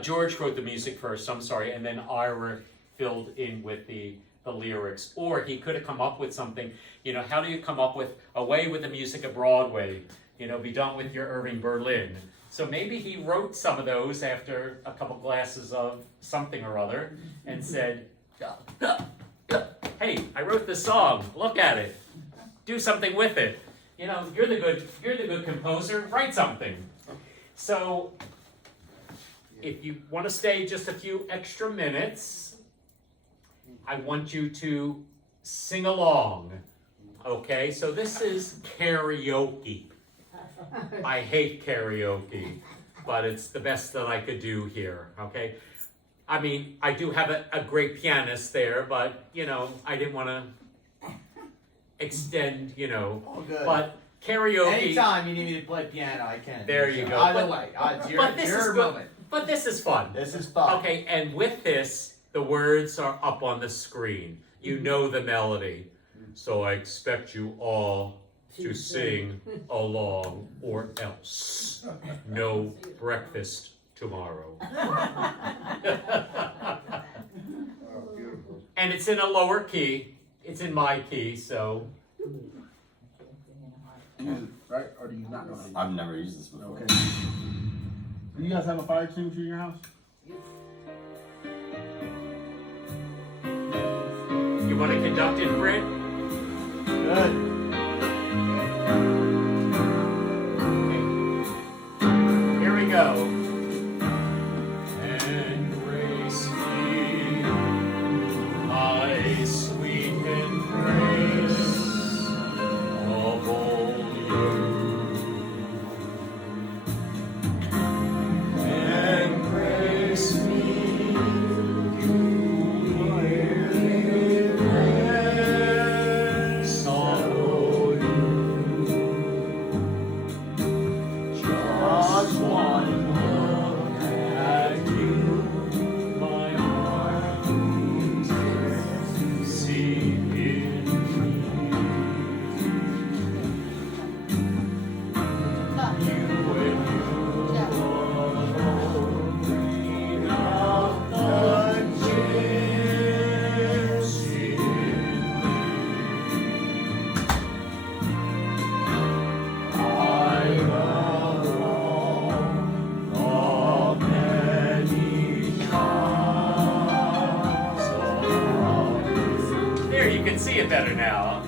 George wrote the music first, I'm sorry, and then Ira filled in with the lyrics. Or he could have come up with something, you know, how do you come up with Away with the Music of Broadway, you know, Be Done with Your Irving Berlin. So maybe he wrote some of those after a couple glasses of something or other and said, hey, I wrote this song, look at it, do something with it. You know, you're the good composer, write something. So if you want to stay just a few extra minutes, I want you to sing along. Okay, so this is karaoke. I hate karaoke, but it's the best that I could do here, okay? I mean, I do have a great pianist there, but, you know, I didn't want to extend, you know. All good. But karaoke... Anytime you need me to play piano, I can. There you go. Either way, it's your moment. But this is fun. This is fun. Okay, and with this, the words are up on the screen. You know the melody. So I expect you all to sing along, or else no breakfast tomorrow. And it's in a lower key. It's in my key, so You use it, right? Or do you not know how to use it? I've never used this before. Okay. Do you guys have a fire extinguisher in your house? You want to conduct it, Britt? Good. Here we go. Embrace me, my sweet embrace of all you. Embrace me, you embrace of all you. Just one look at you, my heart will see in me. You and you alone bring out the gifts in me. I love all many times of you. There, you can see it better now.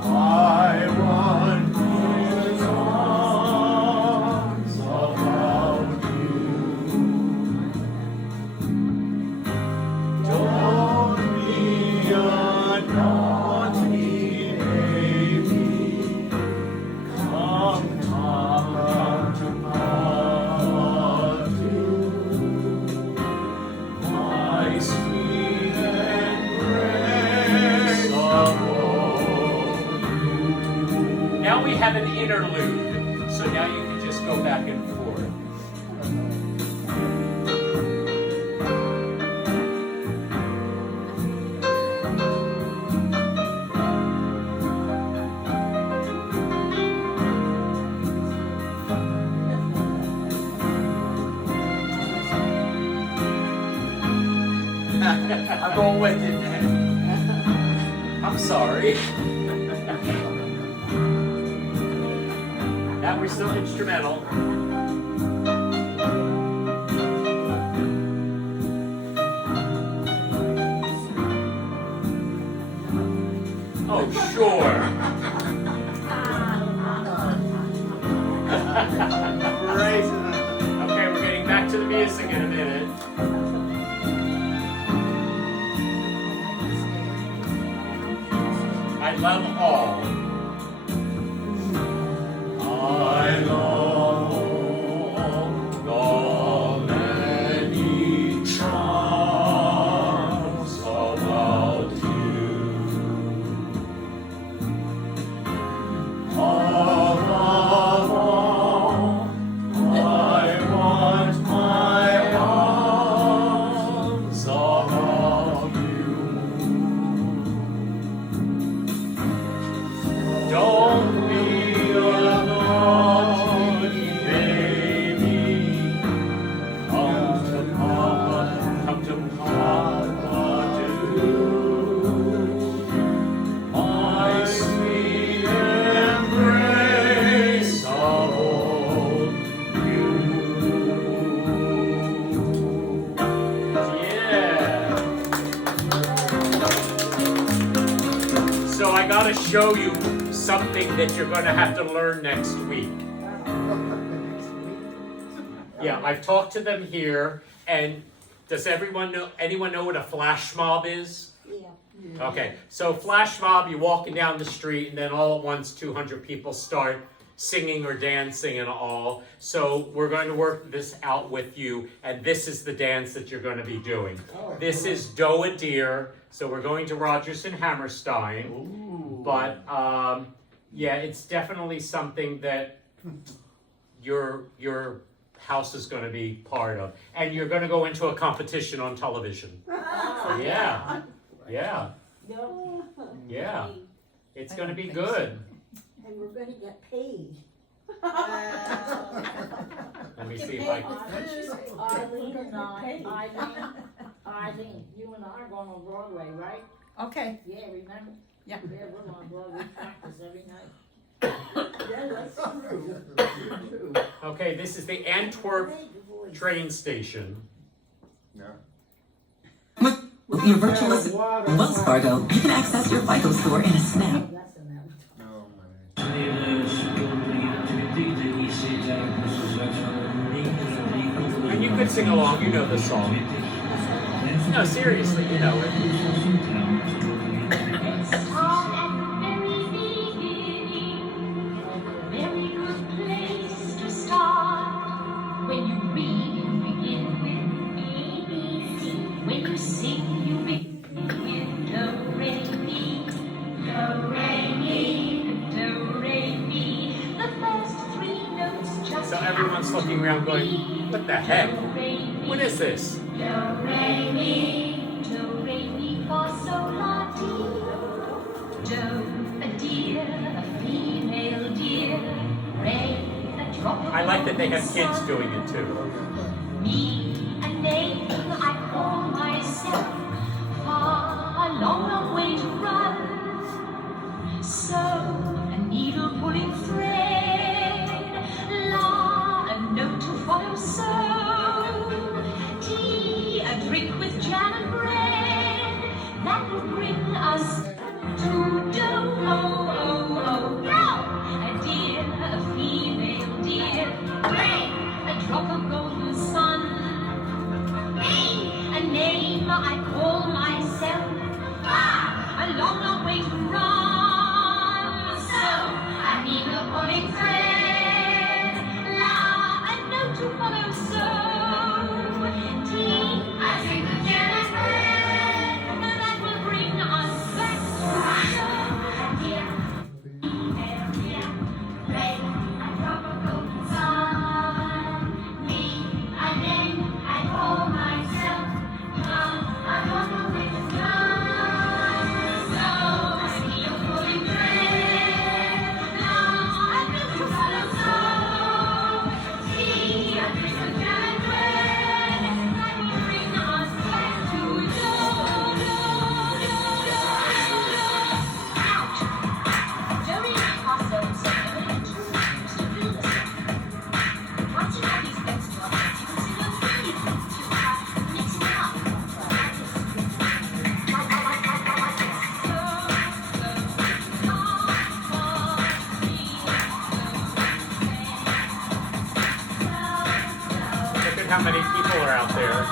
I want his arms about you. Don't be a naughty baby. Come to Papa too. My sweet embrace of all you. Now we have an interlude, so now you can just go back and forth. I'm going with it, man. I'm sorry. That we're still instrumental. Oh, sure. Okay, we're getting back to the music in a minute. I love all. I love all the many charms about you. Above all, I want my arms about you. Don't be a naughty baby. Come to Papa too. My sweet embrace of all you. Yeah. So I gotta show you something that you're gonna have to learn next week. Yeah, I've talked to them here, and does anyone know what a flash mob is? Yeah. Okay, so flash mob, you're walking down the street, and then all at once 200 people start singing or dancing and all. So we're going to work this out with you, and this is the dance that you're going to be doing. This is Doe a Deer, so we're going to Rodgers and Hammerstein. Ooh. But yeah, it's definitely something that your house is going to be part of, and you're going to go into a competition on television. Yeah, yeah, yeah. It's going to be good. And we're gonna get paid. Let me see if I can. Eileen, you and I are going on Broadway, right? Okay. Yeah, remember? Yeah. Yeah, we're on, well, we practice every night. Yeah, that's true. Okay, this is the Antwerp train station. With your virtual assistant, Wells Fargo, you can access your FICO score in a snap. That's in that. And you could sing along, you know the song. No, seriously, you know it. Start at the very beginning, a very good place to start. When you read, you begin with ABC. When you sing, you begin with do, re, mi. Do, re, mi, do, re, mi. The first three notes just So everyone's looking around going, what the heck? What is this? Do, re, mi, do, re, mi, fa, sol, la, ti. Do, a deer, a female deer. Re, a drop of I like that they have kids sun. doing it too. Me, a name I call myself. Far, a long, long way to run. So, a needle pulling thread. La, a note to follow. So, tea, a drink with jam and bread. That will bring us to do. Oh, oh, oh, no! A deer, a female deer. Rain, a drop of golden sun. Me, a name I call myself. Ah, a long, long way to run. So, I need a pulling thread. La, a note to follow. So, tea, a drink with jam and bread. That will bring us back to show. Dear, female deer. Rain, a drop of golden sun. Me, a name I call myself. I don't know where to go. So I need a pulling thread. Now I need to follow. So see, I drink a jam and bread. That will bring us back to Ouch! Jody also said that it used to feel the same. Watching all these things to us, you can see what's really to mixing it up. Look at how many people are out there.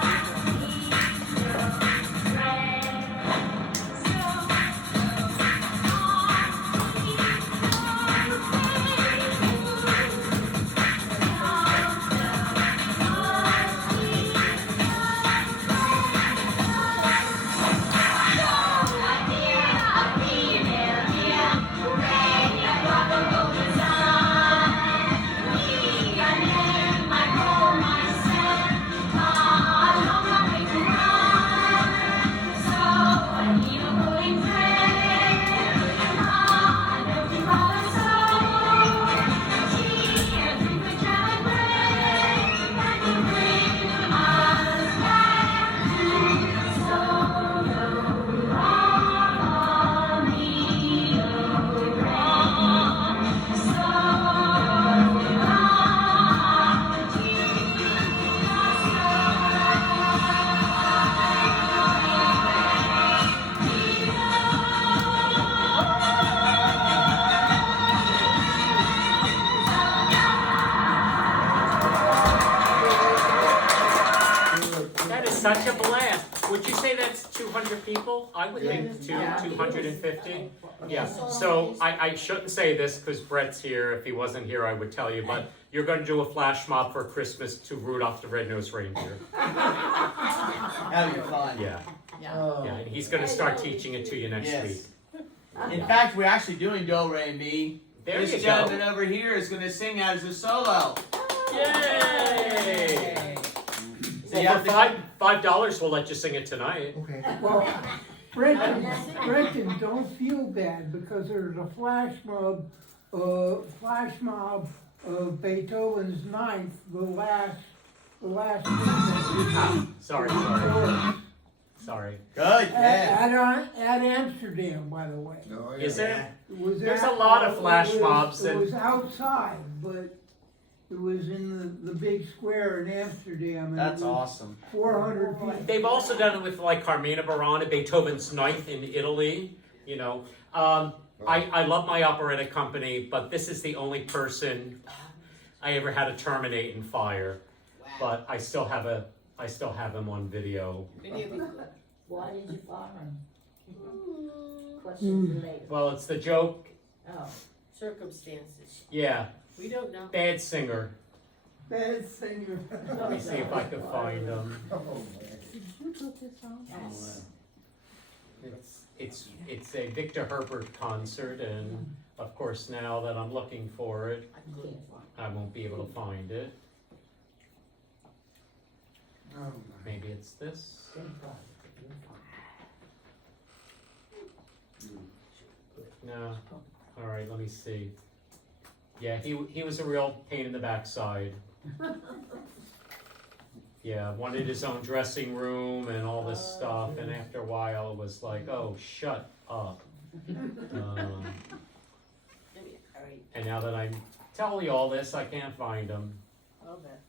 That is such a blast. Would you say that's 200 people? I would think 250. Yeah, so I shouldn't say this because Brett's here. If he wasn't here, I would tell you. But you're going to do a flash mob for Christmas to Rudolph the Red-Nosed Reindeer. That'd be fun. Yeah, Yeah. yeah. And he's going to start teaching it to you next Yes. week. In fact, we're actually doing Do, Re, Mi. There This you go. gentleman over here is going to sing as a solo. Yay! So you Well, have for to $5, we'll let you sing it tonight. Okay. Well, Brenton, don't feel bad because there's a flash mob of Beethoven's Ninth, the last movement. Sorry. Sorry. Good, yeah. At Amsterdam, by the way. Oh, yeah. Is it? It was There's a lot of flash it was- mobs It and- was outside, but it was in the big square in Amsterdam. And That's it was awesome. 400 people. They've also done it with like Carmina Burana, Beethoven's Ninth in Italy. You know, I love my operatic company, but this is the only person I ever had to terminate and fire. But I still have him on video. Why did you fire him? Question for later. Well, it's the joke. Oh, circumstances. Yeah, We don't know. bad singer. Bad singer. Let me see if I can find him. Oh, man. Yes. It's a Victor Herbert concert, and of course now that I'm looking for it, I can't find I won't be able to find it. Oh, my. Maybe it's this. it. No. All right, let me see. Yeah, he was a real pain in the backside. Yeah, wanted his own dressing room and all this stuff, and after a while it was like, oh, shut up. And now that I'm telling you all this, I can't find him. I'll bet.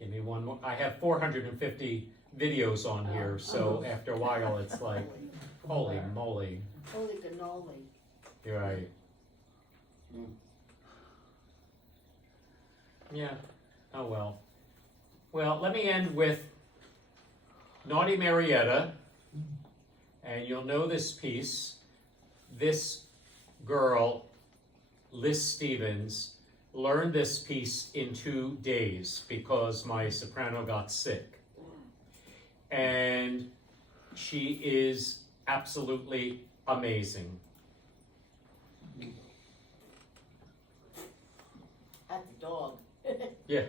Give me one more. I have 450 videos on here, so after a while it's like, holy moly. Holy cannoli. You're right. Yeah. Oh well. Well, let me end with Naughty Marietta, and you'll know this piece. This girl, Liz Stevens, learned this piece in 2 days because my soprano got sick. And she is absolutely amazing. At the dog. Yeah.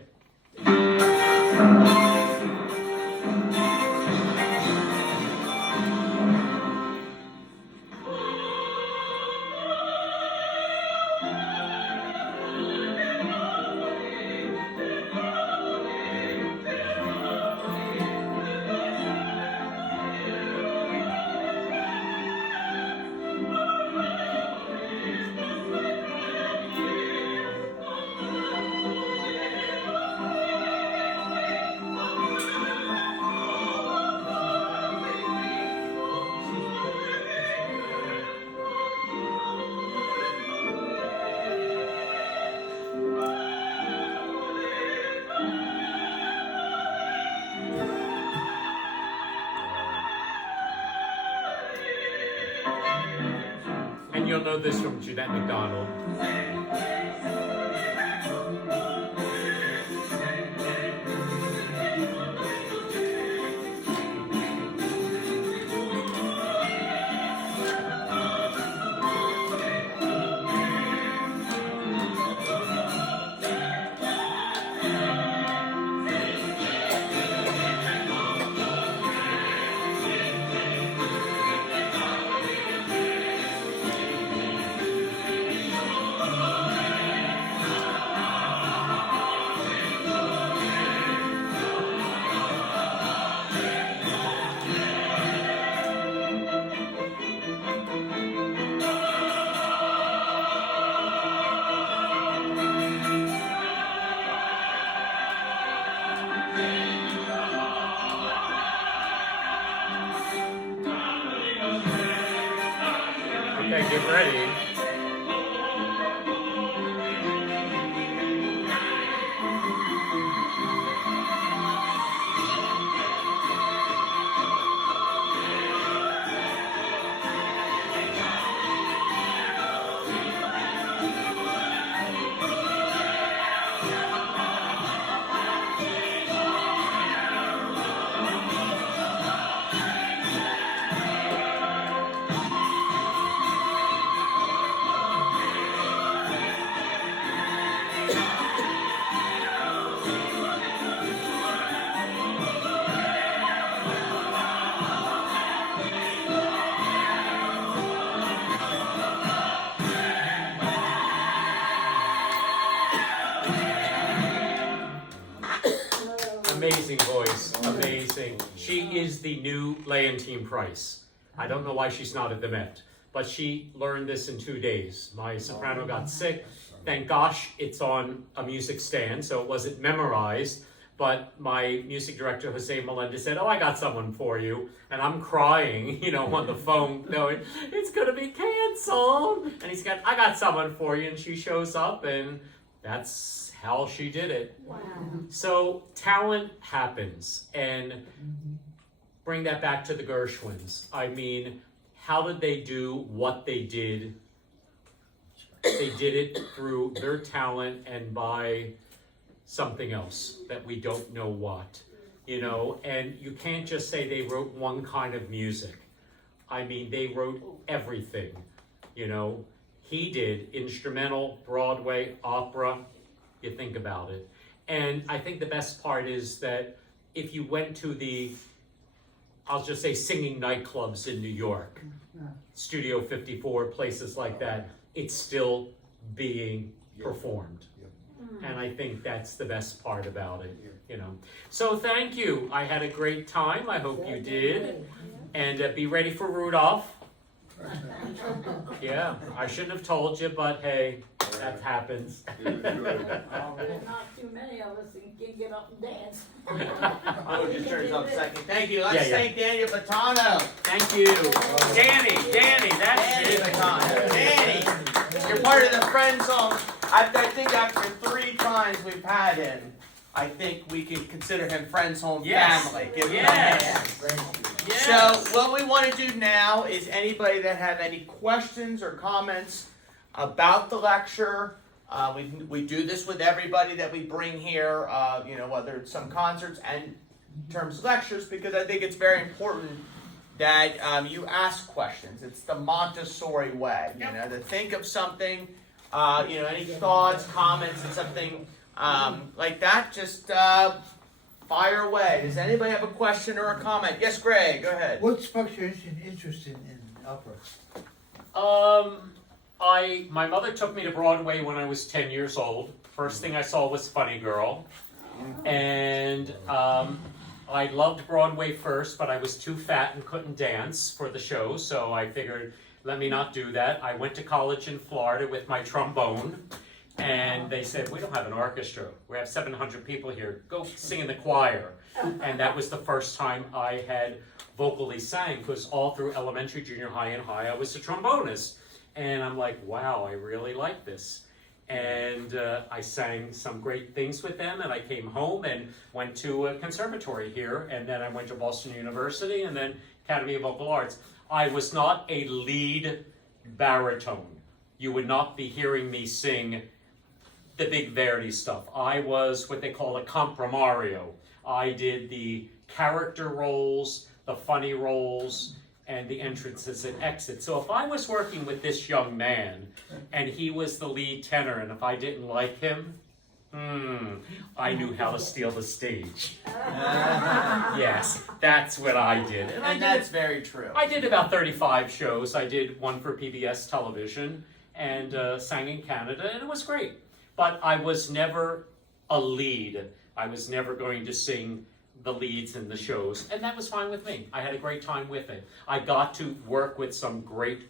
And you'll know this from Jeanette MacDonald. Okay, get ready. the new Leontine Price. I don't know why she's not at the Met, but she learned this in 2 days. My soprano got sick. Thank gosh it's on a music stand, so it wasn't memorized. But my music director, Jose Melendez, said, "Oh, I got someone for you." And I'm crying, on the phone, going, "It's going to be canceled." And he's got, "I got someone for you." And she shows up, and that's how she did it. Wow. So talent happens. And bring that back to the Gershwins. I mean, how did they do what they did? They did it through their talent and by something else that we don't know what, and you can't just say they wrote one kind of music. I mean, they wrote everything, He did instrumental, Broadway, opera, you think about it. And I think the best part is that if you went to I'll just say singing nightclubs in New York, Studio 54, places like that, it's still being performed. And I think that's the best part about it, So thank you. I had a great time. I hope you did. And be ready for Rudolph. Yeah, I shouldn't have told you, but hey, that happens. There's not too many of us that can get up and dance. Oh, just turns up second. Thank you. Let's Yeah. thank Daniel Pantano. Thank you. Danny, that's Danny it. Pantano. Danny, you're part of the Friends Home. I think after 3 times we've had him, I think we can consider him Friends Home Yes. family. Give him a Yes. hand. Yes. So what we want to do now is anybody that have any questions or comments about the lecture. We do this with everybody that we bring here, whether it's some concerts and in terms of lectures, because I think it's very important that you ask questions. It's the Montessori way, to think of something, any thoughts, comments, and something like that, just fire away. Does anybody have a question or a comment? Yes, Greg, go ahead. What sparked your interest in opera? My mother took me to Broadway when I was 10 years old. First thing I saw was Funny Girl. And I loved Broadway first, but I was too fat and couldn't dance for the show, so I figured, let me not do that. I went to college in Florida with my trombone, and they said, "We don't have an orchestra. We have 700 people here. Go sing in the choir." And that was the first time I had vocally sang, because all through elementary, junior high, and high, I was a trombonist. And I'm like, wow, I really like this. And I sang some great things with them, and I came home and went to a conservatory here, and then I went to Boston University, and then Academy of Vocal Arts. I was not a lead baritone. You would not be hearing me sing the big Verdi stuff. I was what they call a comprimario. I did the character roles, the funny roles, and the entrances and exits. So if I was working with this young man and he was the lead tenor, and if I didn't like him, I knew how to steal the stage. Yes, that's what I did. And that's very true. I did about 35 shows. I did one for PBS television and sang in Canada, and it was great. But I was never a lead. I was never going to sing the leads in the shows, and that was fine with me. I had a great time with it. I got to work with some great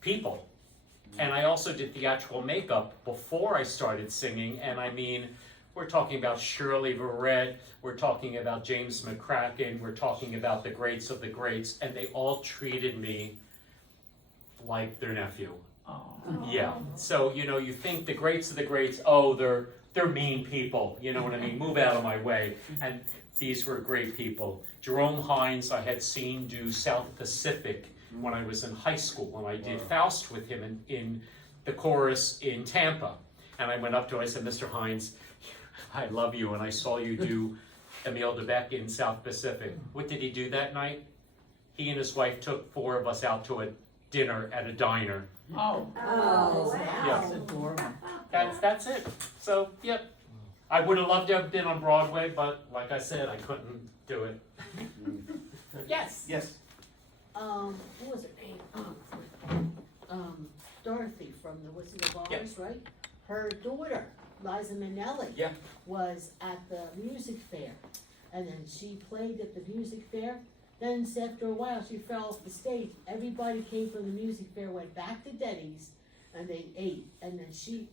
people. And I also did theatrical makeup before I started singing, and I mean, we're talking about Shirley Verrett, we're talking about James McCracken, we're talking about the greats of the greats, and they all treated me like their nephew. Yeah, so you think the greats of the greats, they're mean people, you know what I mean? Move out of my way. And these were great people. Jerome Hines, I had seen do South Pacific when I was in high school, and I did Faust with him in the chorus in Tampa. And I went up to him, I said, "Mr. Hines, I love you, and I saw you do Emile Debec in South Pacific." What did he do that night? He and his wife took 4 of us out to a dinner at a diner. Oh, Yeah. That's it. So, yep. I would have loved to have been on Broadway, but like I said, I couldn't do it. Yes. Yes. What was her name? Dorothy from the Wizard of Oz, Yep. right? Her daughter, Liza Minnelli, Yeah. was at the music fair and then she played at the music fair. Then after a while, she fell off the stage. Everybody came from the music fair, went back to Denny's, and they ate. And then she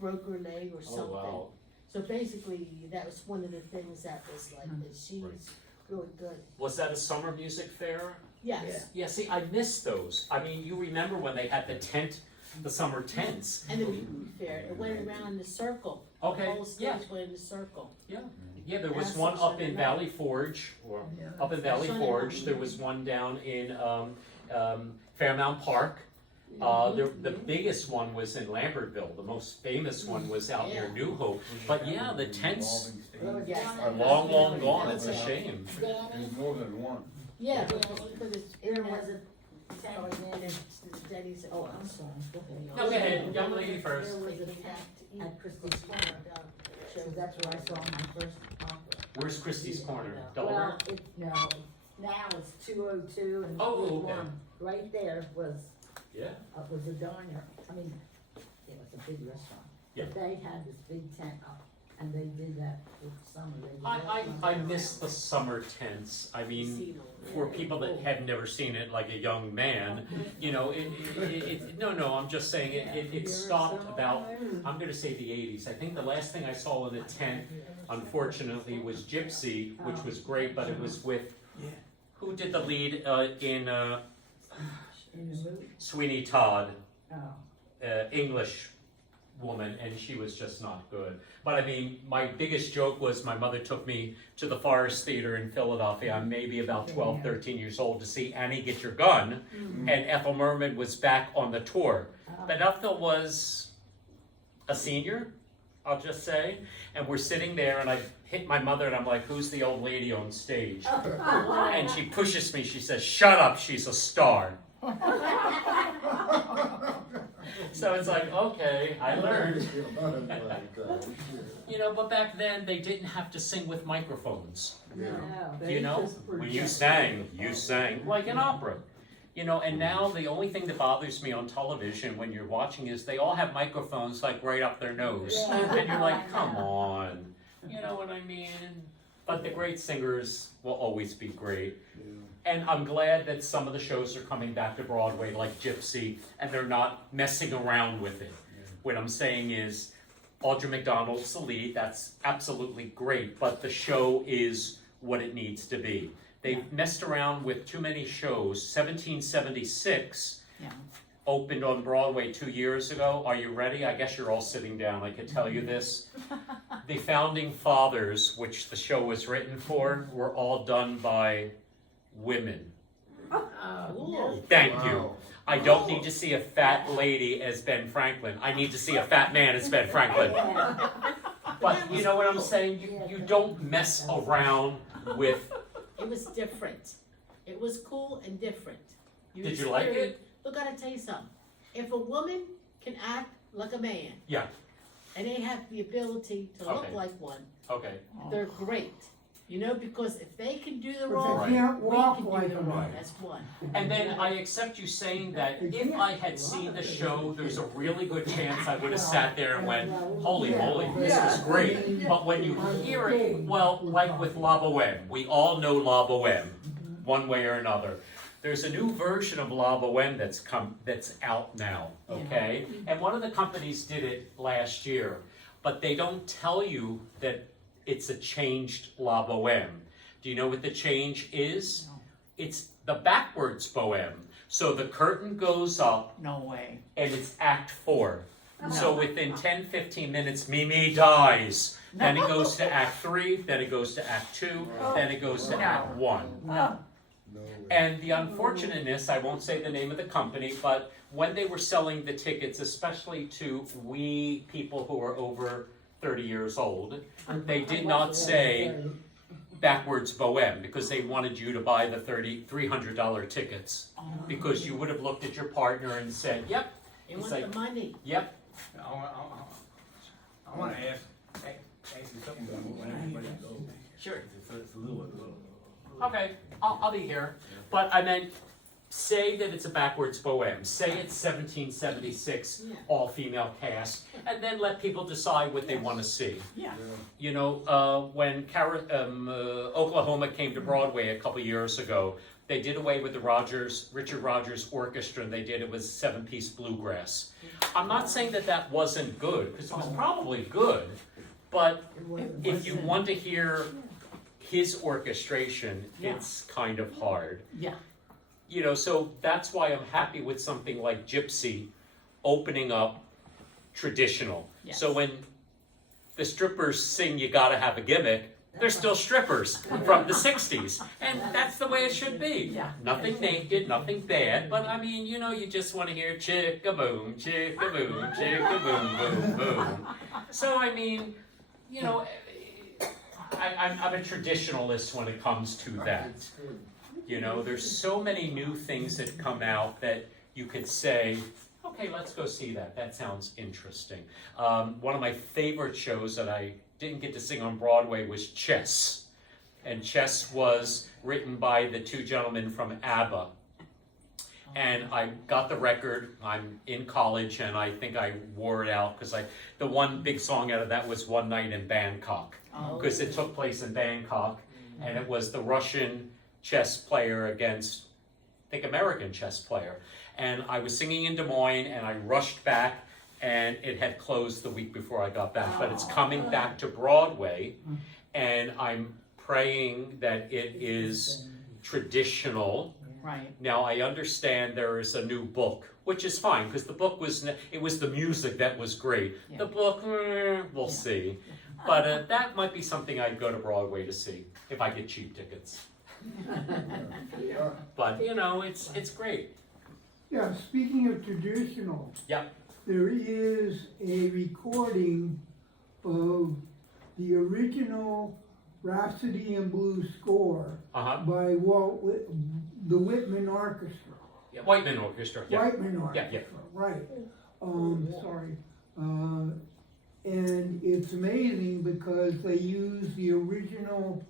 broke her leg or something. wow. So basically, that was one of the things that was like, that she's really good. Was that a summer music fair? Yes. Yeah, see, I missed those. I mean, you remember when they had the summer tents? And the music fair, it went around in a circle. Okay, The whole stage yeah. went in a circle. Yeah, there was That's one up in something Valley Forge, up in Valley Sunny Forge. Mountain. There was one down in Fairmount Park. The biggest one was in Lambertville. The most famous one was out near New Hope. But yeah, the tents are long, long gone. It's a shame. There's more than one. Yeah, because it's, There was a it's Denny's at Oh, once. I'm sorry. Go ahead. No, go ahead. Young lady first. There was a fact At Christie's Corner. So that's where I saw my first opera. Where's Christie's Corner? Delaware? Well, now it's 202 and Oh, Route okay. 1. Right there was Yeah. a diner. I mean, it was a big restaurant. Yeah. But they had this big tent up, and they did that for summer. They did I miss the summer tents. I mean, casino. for people that have never seen it, like a young man, you know, no, I'm just saying it stopped about, I'm gonna say the 80s. I think the last thing I saw in a tent, unfortunately, was Gypsy, which was great, but it was with, who did the lead in In the movie? Sweeney Todd, Oh. English woman, and she was just not good. But I mean, my biggest joke was my mother took me to the Forest Theater in Philadelphia. I'm maybe about 12, 13 years old to see Annie Get Your Gun, and Ethel Merman was back on the tour. But Ethel was a senior, I'll just say, and we're sitting there, and I hit my mother, and I'm like, who's the old lady on stage? And she pushes me, she says, shut up, she's a star. So it's like, okay, I learned. You know, but back then they didn't have to sing with microphones. No. You know, when you sang like an opera. You know, and now the only thing that bothers me on television when you're watching is they all have microphones like right up their nose. And you're like, come on. You know what I mean? But the great singers will always be great. And I'm glad that some of the shows are coming back to Broadway, like Gypsy, and they're not messing around with it. What I'm saying is, Audra McDonald's the lead, that's absolutely great, but the show is what it needs to be. They've messed around with too many shows. 1776 opened on Broadway 2 years ago. Are you ready? I guess you're all sitting down, I could tell you this. The Founding Fathers, which the show was written for, were all done by women. Thank you. I don't need to see a fat lady as Ben Franklin. I need to see a fat man as Ben Franklin. But you know what I'm saying? You don't mess around with... It was different. It was cool and different. Did you like it? Look, I gotta tell you something. If a woman can act like a man, Yeah, and they have the ability to look Okay. like one, okay. they're great. You know, because if they can do the But role, they can't we walk can do like the a role. man. That's one. And then I accept you saying that if I had seen the show, there's a really good chance I would have sat there and went, holy moly, this is great. But when you hear it, well, like with La Boheme, we all know La Boheme, one way or another. There's a new version of La Boheme that's out now, okay? And one of the companies did it last year, but they don't tell you that it's a changed La Boheme. Do you know what the change is? It's the backwards Boheme. So the curtain goes up. No way. And it's Act 4. So within 10, 15 minutes, Mimi dies. Then it goes to Act 3, then it goes to Act 2, then it goes to Act 1. No. And the unfortunateness, I won't say the name of the company, but when they were selling the tickets, especially to we people who are over 30 years old, they did not say backwards Boheme because they wanted you to buy the $300 tickets because you would have looked at your partner and said, yep. They It's want like, the money. yep. I want to ask you something when everybody goes. Sure. It's a little. Okay, I'll be here. But I meant, say that it's a backwards bohem, say it's 1776 Yeah. all-female cast, and then let people decide what they want to see. Yeah. You know, when Oklahoma came to Broadway a couple years ago, they did away with the Richard Rogers Orchestra, and they did it was 7-piece bluegrass. I'm not saying that that wasn't good, because it was probably good, but if you want to hear his orchestration, it's kind of hard. Yeah. You know, so that's why I'm happy with something like Gypsy opening up traditional. Yes. So when the strippers sing You Gotta Have a Gimmick, they're still strippers from the 60s. And that's the way it should be. Yeah. Nothing naked, nothing bad, but I mean, you know, you just want to hear chicka-boom, chicka-boom, chicka-boom, boom, boom. So, I mean, you know, I'm a traditionalist when it comes to that. You know, there's so many new things that come out that you could say, okay, let's go see that. That sounds interesting. One of my favorite shows that I didn't get to sing on Broadway was Chess. And Chess was written by the two gentlemen from ABBA. And I got the record. I'm in college, and I think I wore it out because the one big song out of that was One Night in Bangkok, because it took place in Bangkok, and it was the Russian chess player against, I think, American chess player. And I was singing in Des Moines, and I rushed back, and it had closed the week before I got back. But it's coming back to Broadway, and I'm praying that it is traditional. Right. Now, I understand there is a new book, which is fine, because the book was the music that was great. Yeah. The book, we'll see. But that might be something I'd go to Broadway to see, if I get cheap tickets. But, you know, it's great. Yeah, speaking of traditional. Yeah. There is a recording of the original Rhapsody in Blue score Uh-huh. by the Whitman Orchestra. Yeah, Whiteman Orchestra. Yeah. Whiteman Orchestra, right. Sorry. And it's amazing because they use the original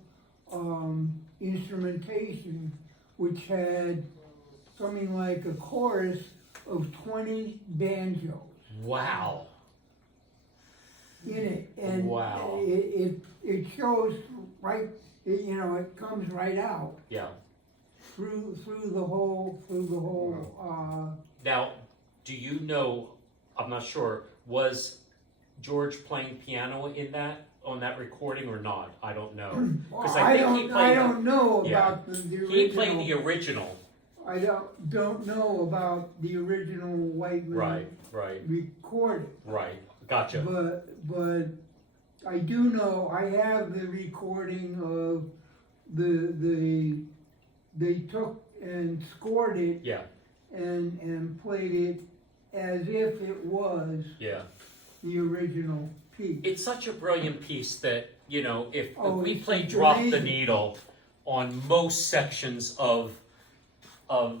instrumentation, which had something like a chorus of 20 banjos Wow. in it. And Wow. it shows right, it comes right out Yeah. through the whole Now, do you know, I'm not sure, was George playing piano on that recording or not? I don't know. Because I think he played. I don't know yeah. about the original. He played the original. I don't know about the original Whiteman Right. recording. Right. Gotcha. But I do know I have the recording of they took and scored it Yeah. and played it as if it was Yeah. the original piece. It's such a brilliant piece that, you know, if we it's play Drop the amazing. Needle on most sections of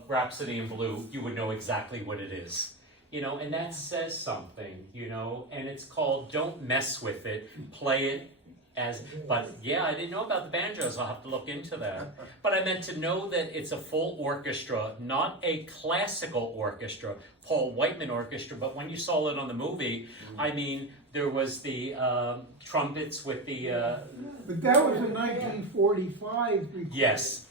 Rhapsody in Blue, you would know exactly what it is. You know, and that says something, you know, and it's called Don't Mess With It, play it as, but yeah, I didn't know about the banjos, I'll have to look into that. But I meant to know that it's a full orchestra, not a classical orchestra, Paul Whiteman Orchestra, but when you saw it on the movie, I mean, there was the trumpets with the... But that was a 1945 recording. Yes,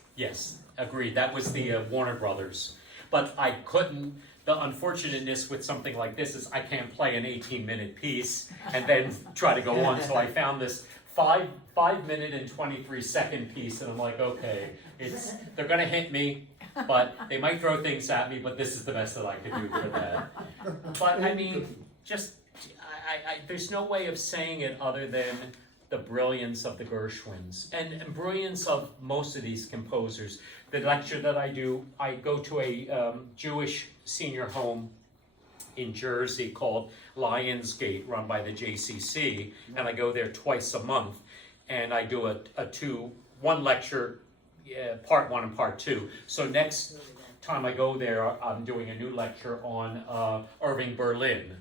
agreed. That was the Warner Brothers. But I couldn't, the unfortunateness with something like this is I can't play an 18-minute piece and then try to go on. So I found this 5-minute and 23-second piece, and I'm like, okay, they're gonna hit me, but they might throw things at me, but this is the best that I could do for that. But I mean, there's no way of saying it other than the brilliance of the Gershwins and brilliance of most of these composers. The lecture that I do, I go to a Jewish senior home in Jersey called Lionsgate, run by the JCC, and I go there twice a month, and I do one lecture, part one and part two. So next time I go there, I'm doing a new lecture on Irving Berlin.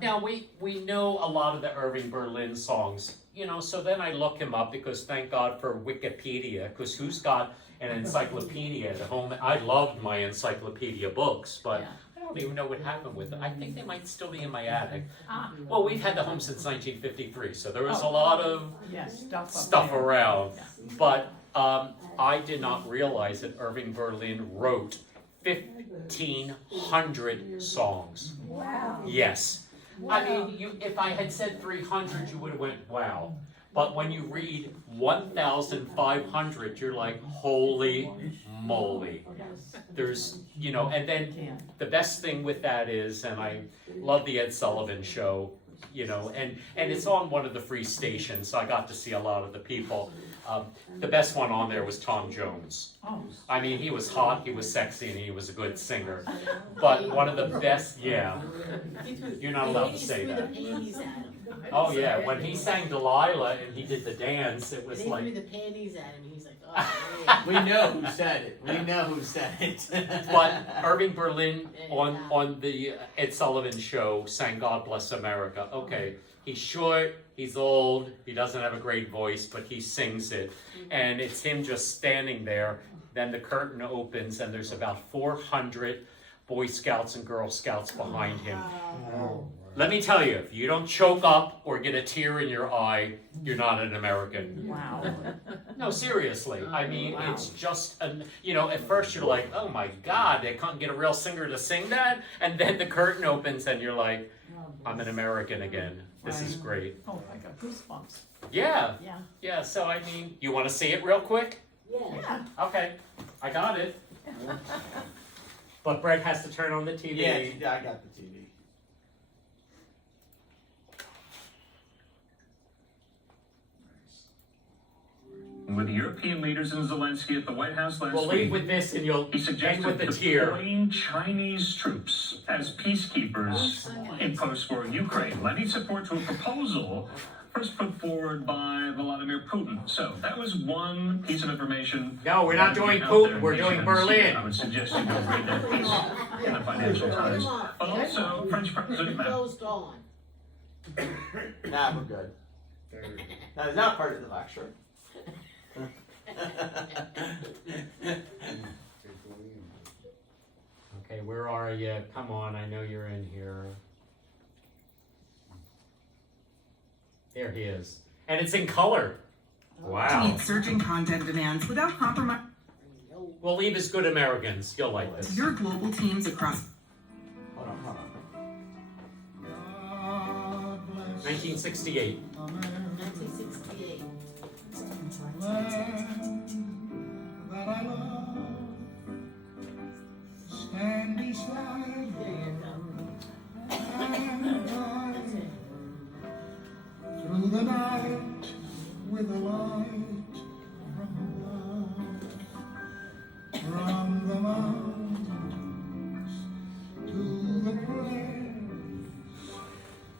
Now, we know a lot of the Irving Berlin songs, you know, so then I look him up because thank God for Wikipedia, because who's got an encyclopedia at home? I loved my encyclopedia books, but I don't even know what happened with them. I think they might still be in my attic. Well, we've had the home since 1953, so there was a lot of stuff around. But I did not realize that Irving Berlin wrote 1,500 songs. Wow. Yes. I mean, if I had said 300, you would have went, wow. But when you read 1,500, you're like, holy moly. There's, you know, and then the best thing with that is, and I love the Ed Sullivan Show, you know, and it's on one of the free stations, so I got to see a lot of the people. The best one on there was Tom Jones. I mean, he was hot, he was sexy, and he was a good singer. But one of the best, yeah. You're not allowed to say that. Oh yeah, when he sang Delilah and he did the dance, it was They like. threw the panties at him. He's like, oh, We know who said it. We know who said it. But Irving Berlin on the Ed Sullivan Show sang God Bless America. Okay, he's short, he's old, he doesn't have a great voice, but he sings it. And it's him just standing there. Then the curtain opens and there's about 400 Boy Scouts and Girl Scouts behind him. Let me tell you, if you don't choke up or get a tear in your eye, you're not an American. Wow. No, seriously. I mean, it's just, you know, at first you're like, oh my God, they can't get a real singer to sing that. And then the curtain opens and you're like, I'm an American again. This is great. Oh, I got goosebumps. Yeah. Yeah. Yeah, so I mean, you want to see it real quick? yeah. Okay, I got it. But Brett has to turn on the TV. Yeah, I got the TV. With European leaders and Zelensky at the White House last We'll week, leave with this and you'll he end suggested with a tear. deploying Chinese troops as peacekeepers in post-war Ukraine, lending support to a proposal first put forward by Vladimir Putin. So that was one piece of information. No, we're not doing out Putin, there in we're case doing you haven't seen it. Berlin. I would suggest you go read that piece in the Financial Times. But also, French President Macron. Clothes gone. Nah, we're good. That is not part of the lecture. Okay, where are you? Come on, I know you're in here. There he is. And it's in color. To Wow. meet surging content demands without compromising We'll leave as good Americans. You'll like this. your global teams across. Hold on. 1968. 1968. That I love, stand beside There you go. and guide through the night with a light from the mountains to the prairies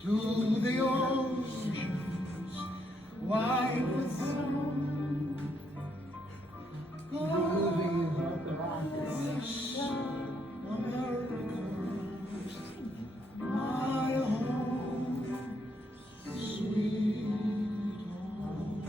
to the oceans wide with song. My home, sweet home.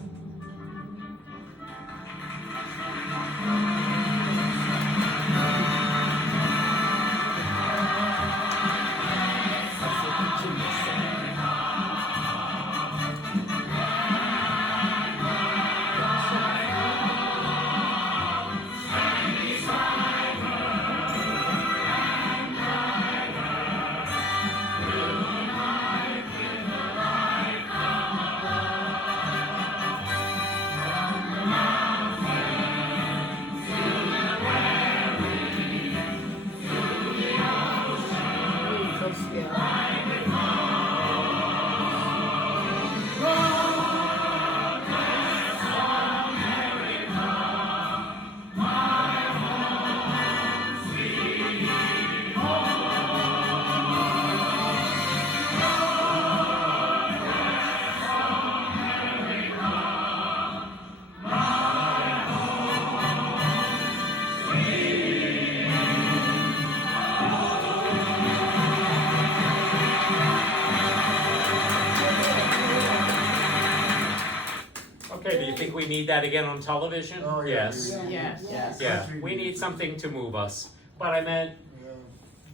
we need that again on television? Oh, yeah. Yes. Yes. Yes. Yeah, we need something to move us. But I meant,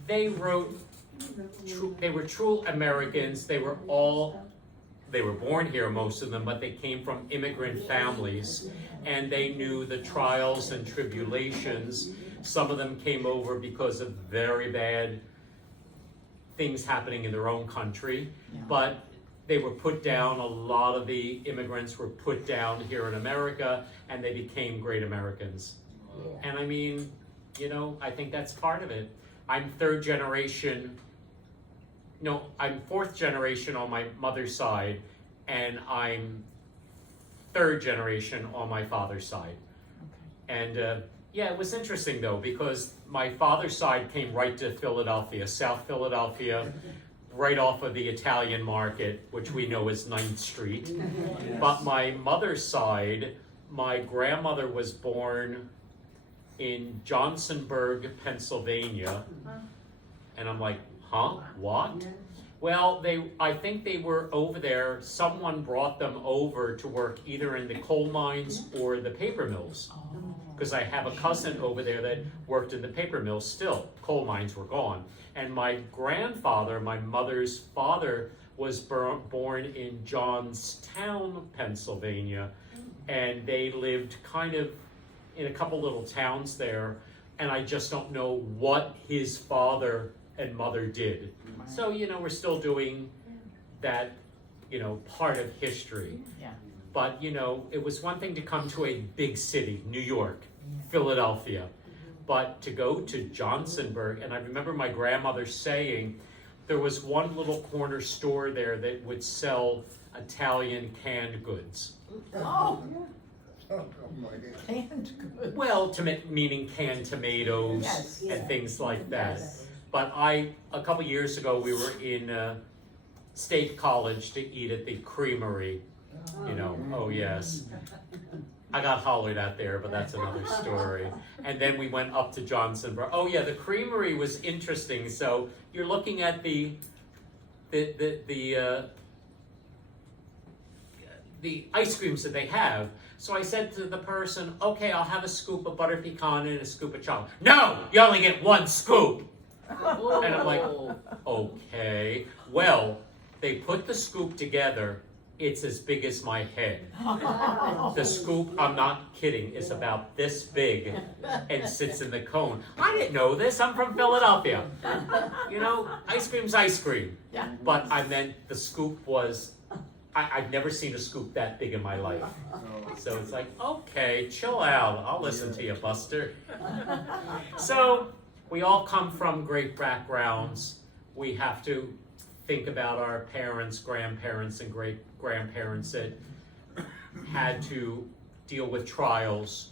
they wrote, they were true Americans. They were born here, most of them, but they came from immigrant families. And they knew the trials and tribulations. Some of them came over because of very bad things happening in their own country. But they were put down, a lot of the immigrants were put down here in America, and they became great Americans. And I mean, you know, I think that's part of it. I'm third generation, no, I'm fourth generation on my mother's side, and I'm third generation on my father's side. And yeah, it was interesting though, because my father's side came right to Philadelphia, South Philadelphia, right off of the Italian market, which we know is 9th Street. But my mother's side, my grandmother was born in Johnsonburg, Pennsylvania. And I'm like, huh, what? Well, I think they were over there, someone brought them over to work either in the coal mines or the paper mills. Because I have a cousin over there that worked in the paper mills still. Coal mines were gone. And my grandfather, my mother's father, was born in Johnstown, Pennsylvania. And they lived kind of in a couple little towns there. And I just don't know what his father and mother did. So, you know, we're still doing that, you know, part of history. Yeah. But, you know, it was one thing to come to a big city, New York, Philadelphia, but to go to Johnsonburg, and I remember my grandmother saying there was one little corner store there that would sell Italian canned goods. Oh. Canned goods. Well, meaning canned tomatoes and things like that. But a couple years ago, we were in State College to eat at the creamery. You know, oh yes. I got hollered at there, but that's another story. And then we went up to Johnsonburg. Oh yeah, the creamery was interesting. So you're looking at the ice creams that they have. So I said to the person, okay, I'll have a scoop of butter pecan and a scoop of chocolate. No, you only get one scoop. And I'm like, okay. Well, they put the scoop together. It's as big as my head. The scoop, I'm not kidding, is about this big and sits in the cone. I didn't know this. I'm from Philadelphia. You know, ice cream's ice cream. But I meant the scoop was, I've never seen a scoop that big in my life. So it's like, okay, chill out. I'll listen to you, Buster. So we all come from great backgrounds. We have to think about our parents, grandparents, and great-grandparents that had to deal with trials,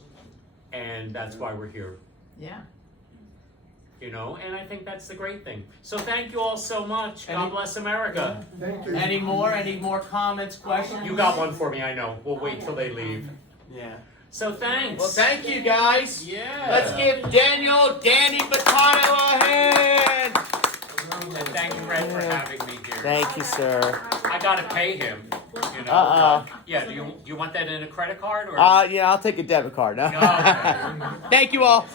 and that's why we're here. Yeah. You know, and I think that's the great thing. So thank you all so much. God bless America. Thank you. Any more comments, questions? You got one for me, I know. We'll wait till they leave. Yeah. So thanks. Well, thank you guys. Yeah. Let's give Danny Pantano a hand. And thank you, Fred, for having me here. Thank you, sir. I gotta pay him. You know. Yeah. Do you want that in a credit card or? Yeah, I'll take a debit card. Okay. Thank you all.